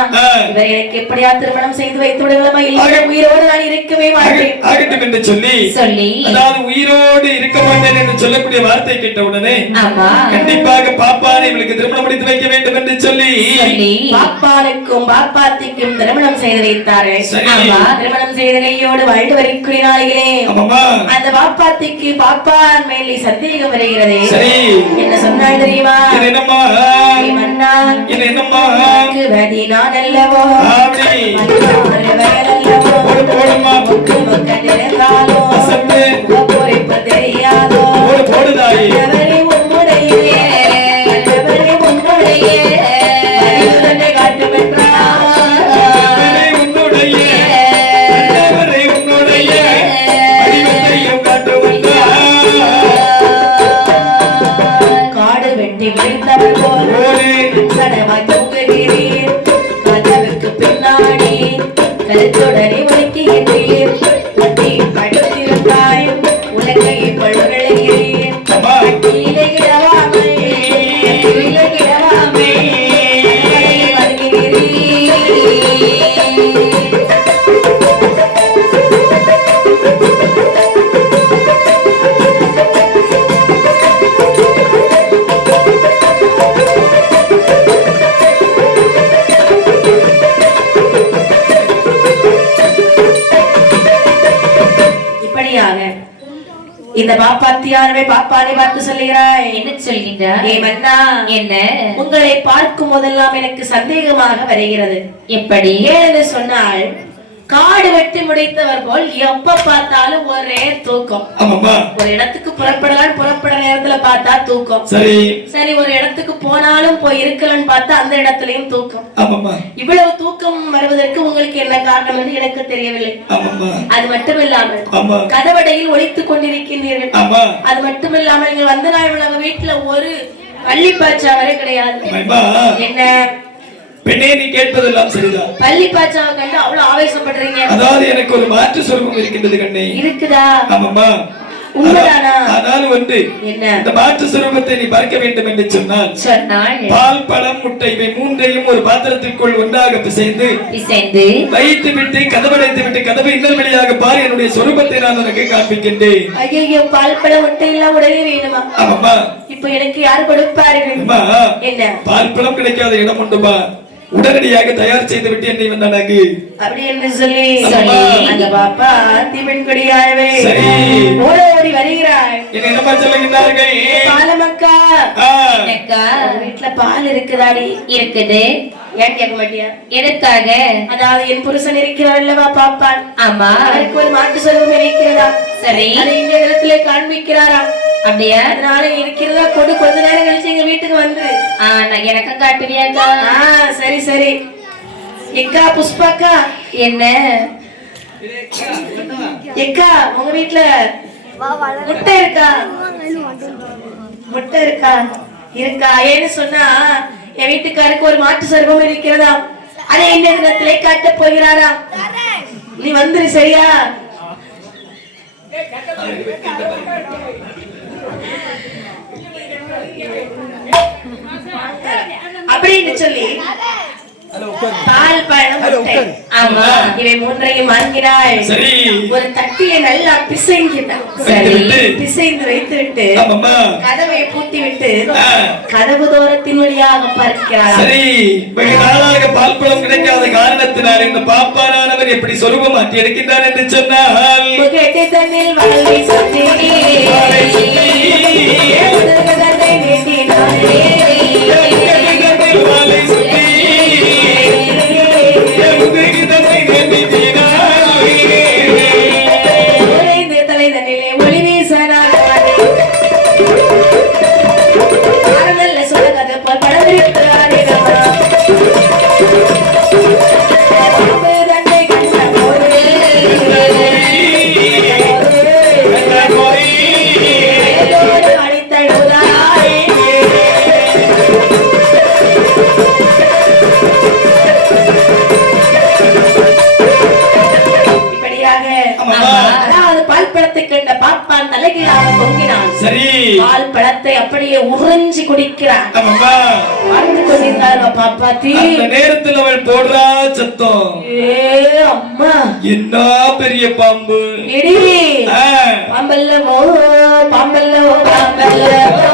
இவர் எனக்கு எப்படியா திருமணம் செய்து வைத்து விடுங்களா? இல்லை, உயிரோடு நான் இருக்கவே மாட்டேன். ஆகட்டும் என்று சொல்லி, அதாவது உயிரோடு இருக்க மாட்டேன் என்று சொல்லக்கூடிய வார்த்தை கேட்ட உடனே கண்டிப்பாக பாப்பானை இவளுக்கு திருமணம் முடித்து வைக்க வேண்டும் என்று சொல்லி பாப்பானுக்கும் பாப்பாத்திக்கும் திருமணம் செய்து வைத்தார்கள். திருமணம் செய்த கையோடு வாழ்ந்து வரக்கூடிய நாளிலே அந்த பாப்பாத்திக்கு பாப்பான் மேலே சந்தேகம் வருகிறது. என்ன சொன்னாள் தெரியுமா? மன்னா, நான் அல்லவோ தெரியாதோ காடு வெட்டி முடித்தவர் போல் சடமாய் தூங்குகிறீர். கதவுக்கு பின்னாடி கருத்துடனே ஒழுக்குகிறீர். கட்டி படுத்திருந்தாய் உலகையை பழுகிறீர். இலகிடவாமல் வருகிறீர். இந்த பாப்பாத்தியாரவே பாப்பானை பார்த்து சொல்லுகிறாய். என்ன சொல்கின்றார்? ஏ மன்னா, என்ன? உங்களை பார்க்கும் போதெல்லாம் எனக்கு சந்தேகமாக வருகிறது. எப்படி? ஏன்னு சொன்னால், காடு வெட்டி முடித்தவர் போல் எப்ப பார்த்தாலும் ஒரே தூக்கம். ஒரு இடத்துக்கு புறப்பட நேரத்துல பார்த்தா தூக்கம். சரி, ஒரு இடத்துக்கு போனாலும் போய் இருக்கலன்னு பார்த்தா அந்த இடத்துலயும் தூக்கம். இவ்வளவு தூக்கம் வருவதற்கு உங்களுக்கு என்ன காரணம் என்று எனக்கு தெரியவில்லை. அது மட்டும் இல்லாமல் கதவடையில் ஒளித்துக் கொண்டிருக்கின்றீர்கள். அது மட்டும் இல்லாமல் நீங்கள் வந்த நாள் உலக வீட்டுல ஒரு பள்ளி பாய்ச்சா வரை கிடையாது. என்ன பெண்ணே, நீ கேட்பதெல்லாம் சரிதான். பள்ளி பாய்ச்சாவை கண்டு அவ்வளவு ஆவேசப்படுறீங்க. அதாவது எனக்கு ஒரு மாற்று சொர்க்கம் இருக்கின்றது கண்ணே. இருக்குதா? ஆமாம்மா. உண்மைதானா? ஆனால் வந்து இந்த மாற்று சொரூபத்தை நீ பார்க்க வேண்டும் என்று சொன்னால் பால், பழம், முட்டை இவை மூன்றையும் ஒரு பாத்திரத்திற்குள் ஒன்றாக பிசைந்து வைத்து விட்டு கதவடைத்து விட்டு கதவை இன்னல் வழியாக பார், என்னுடைய சொரூபத்தை நான் உனக்கு காண்பிக்கின்றேன். ஐயோ, பால், பழம், முட்டை எல்லாம் உடனே வேணுமா? ஆமாம்மா. இப்ப எனக்கு யாரு கொடுப்பார்கள்? என்ன பால், பழம் கிடைக்காத இடம் உண்டுமா? உடனடியாக தயார் செய்து விட்டு என்னை வந்தானாங்க அப்படி என்று சொல்லி அந்த பாப்பா தீபன்கொடியாகவே ஓடி வருகிறாள். என்ன சொல்லுகிறார்கள்? பாலமக்கா, வீட்டுல பால் இருக்குதாடி? இருக்குது. ஏன் கேட்க மாட்டியா? எதுக்காக? அதாவது என் புருஷன் இருக்கிறார் அல்லவா பாப்பான். ஆமா. அவருக்கு ஒரு மாட்டு சொருபம் இருக்கிறதா? சரி. அதை இந்த இடத்துல காண்பிக்கிறாரா? அப்படியா? அதனால இருக்கிறதா கொடு, கொஞ்ச நேரம் கழிச்சு எங்க வீட்டுக்கு வந்து எனக்கு காட்டுவியாக்கா? சரி சரி. எக்கா புஷ்பாக்கா, என்ன எக்கா உங்க வீட்டுல முட்டை இருக்கா? முட்டை இருக்கா? இருக்கா? ஏன்னு சொன்னா என் வீட்டுக்காருக்கு ஒரு மாட்டு சர்வம் இருக்கிறதா, அதை இந்த இடத்திலே காட்ட போகிறாரா? நீ வந்துரு, சரியா? அப்படின்னு சொல்லி பால் பழம் முட்டை. ஆமா இவை மூன்றையும் வாங்கினாள். சரி ஒரு தட்டியை நல்லா பிசைஞ்சிட்டான். சரி பிசைந்து வைத்து விட்டு ஆமாம்மா கதவை பூட்டி விட்டு கதவு தோரத்தின் வழியாக பார்க்கிறாள். சரி வெகு நாளாக பால் பழம் கிடைக்காத காரணத்தினால் இந்த பாப்பானவர் எப்படி சொருபம் மாற்றி எடுக்கின்றார் என்று சொன்னால் முகட்டு தண்ணில் வாழை சுத்தி தன்னை நீட்டினாளே. பால் பழத்தை அப்படியே உறிஞ்சி குடிக்கிறான். பார்த்து கொண்டிருந்தாங்க பாப்பாத்தி. அந்த நேரத்தில் அவள் போடுறா சத்தம், அம்மா என்ன பெரிய பாம்பு, பாம்பல்லவோ பாம்பல்லவோ பாம்பல்லவோ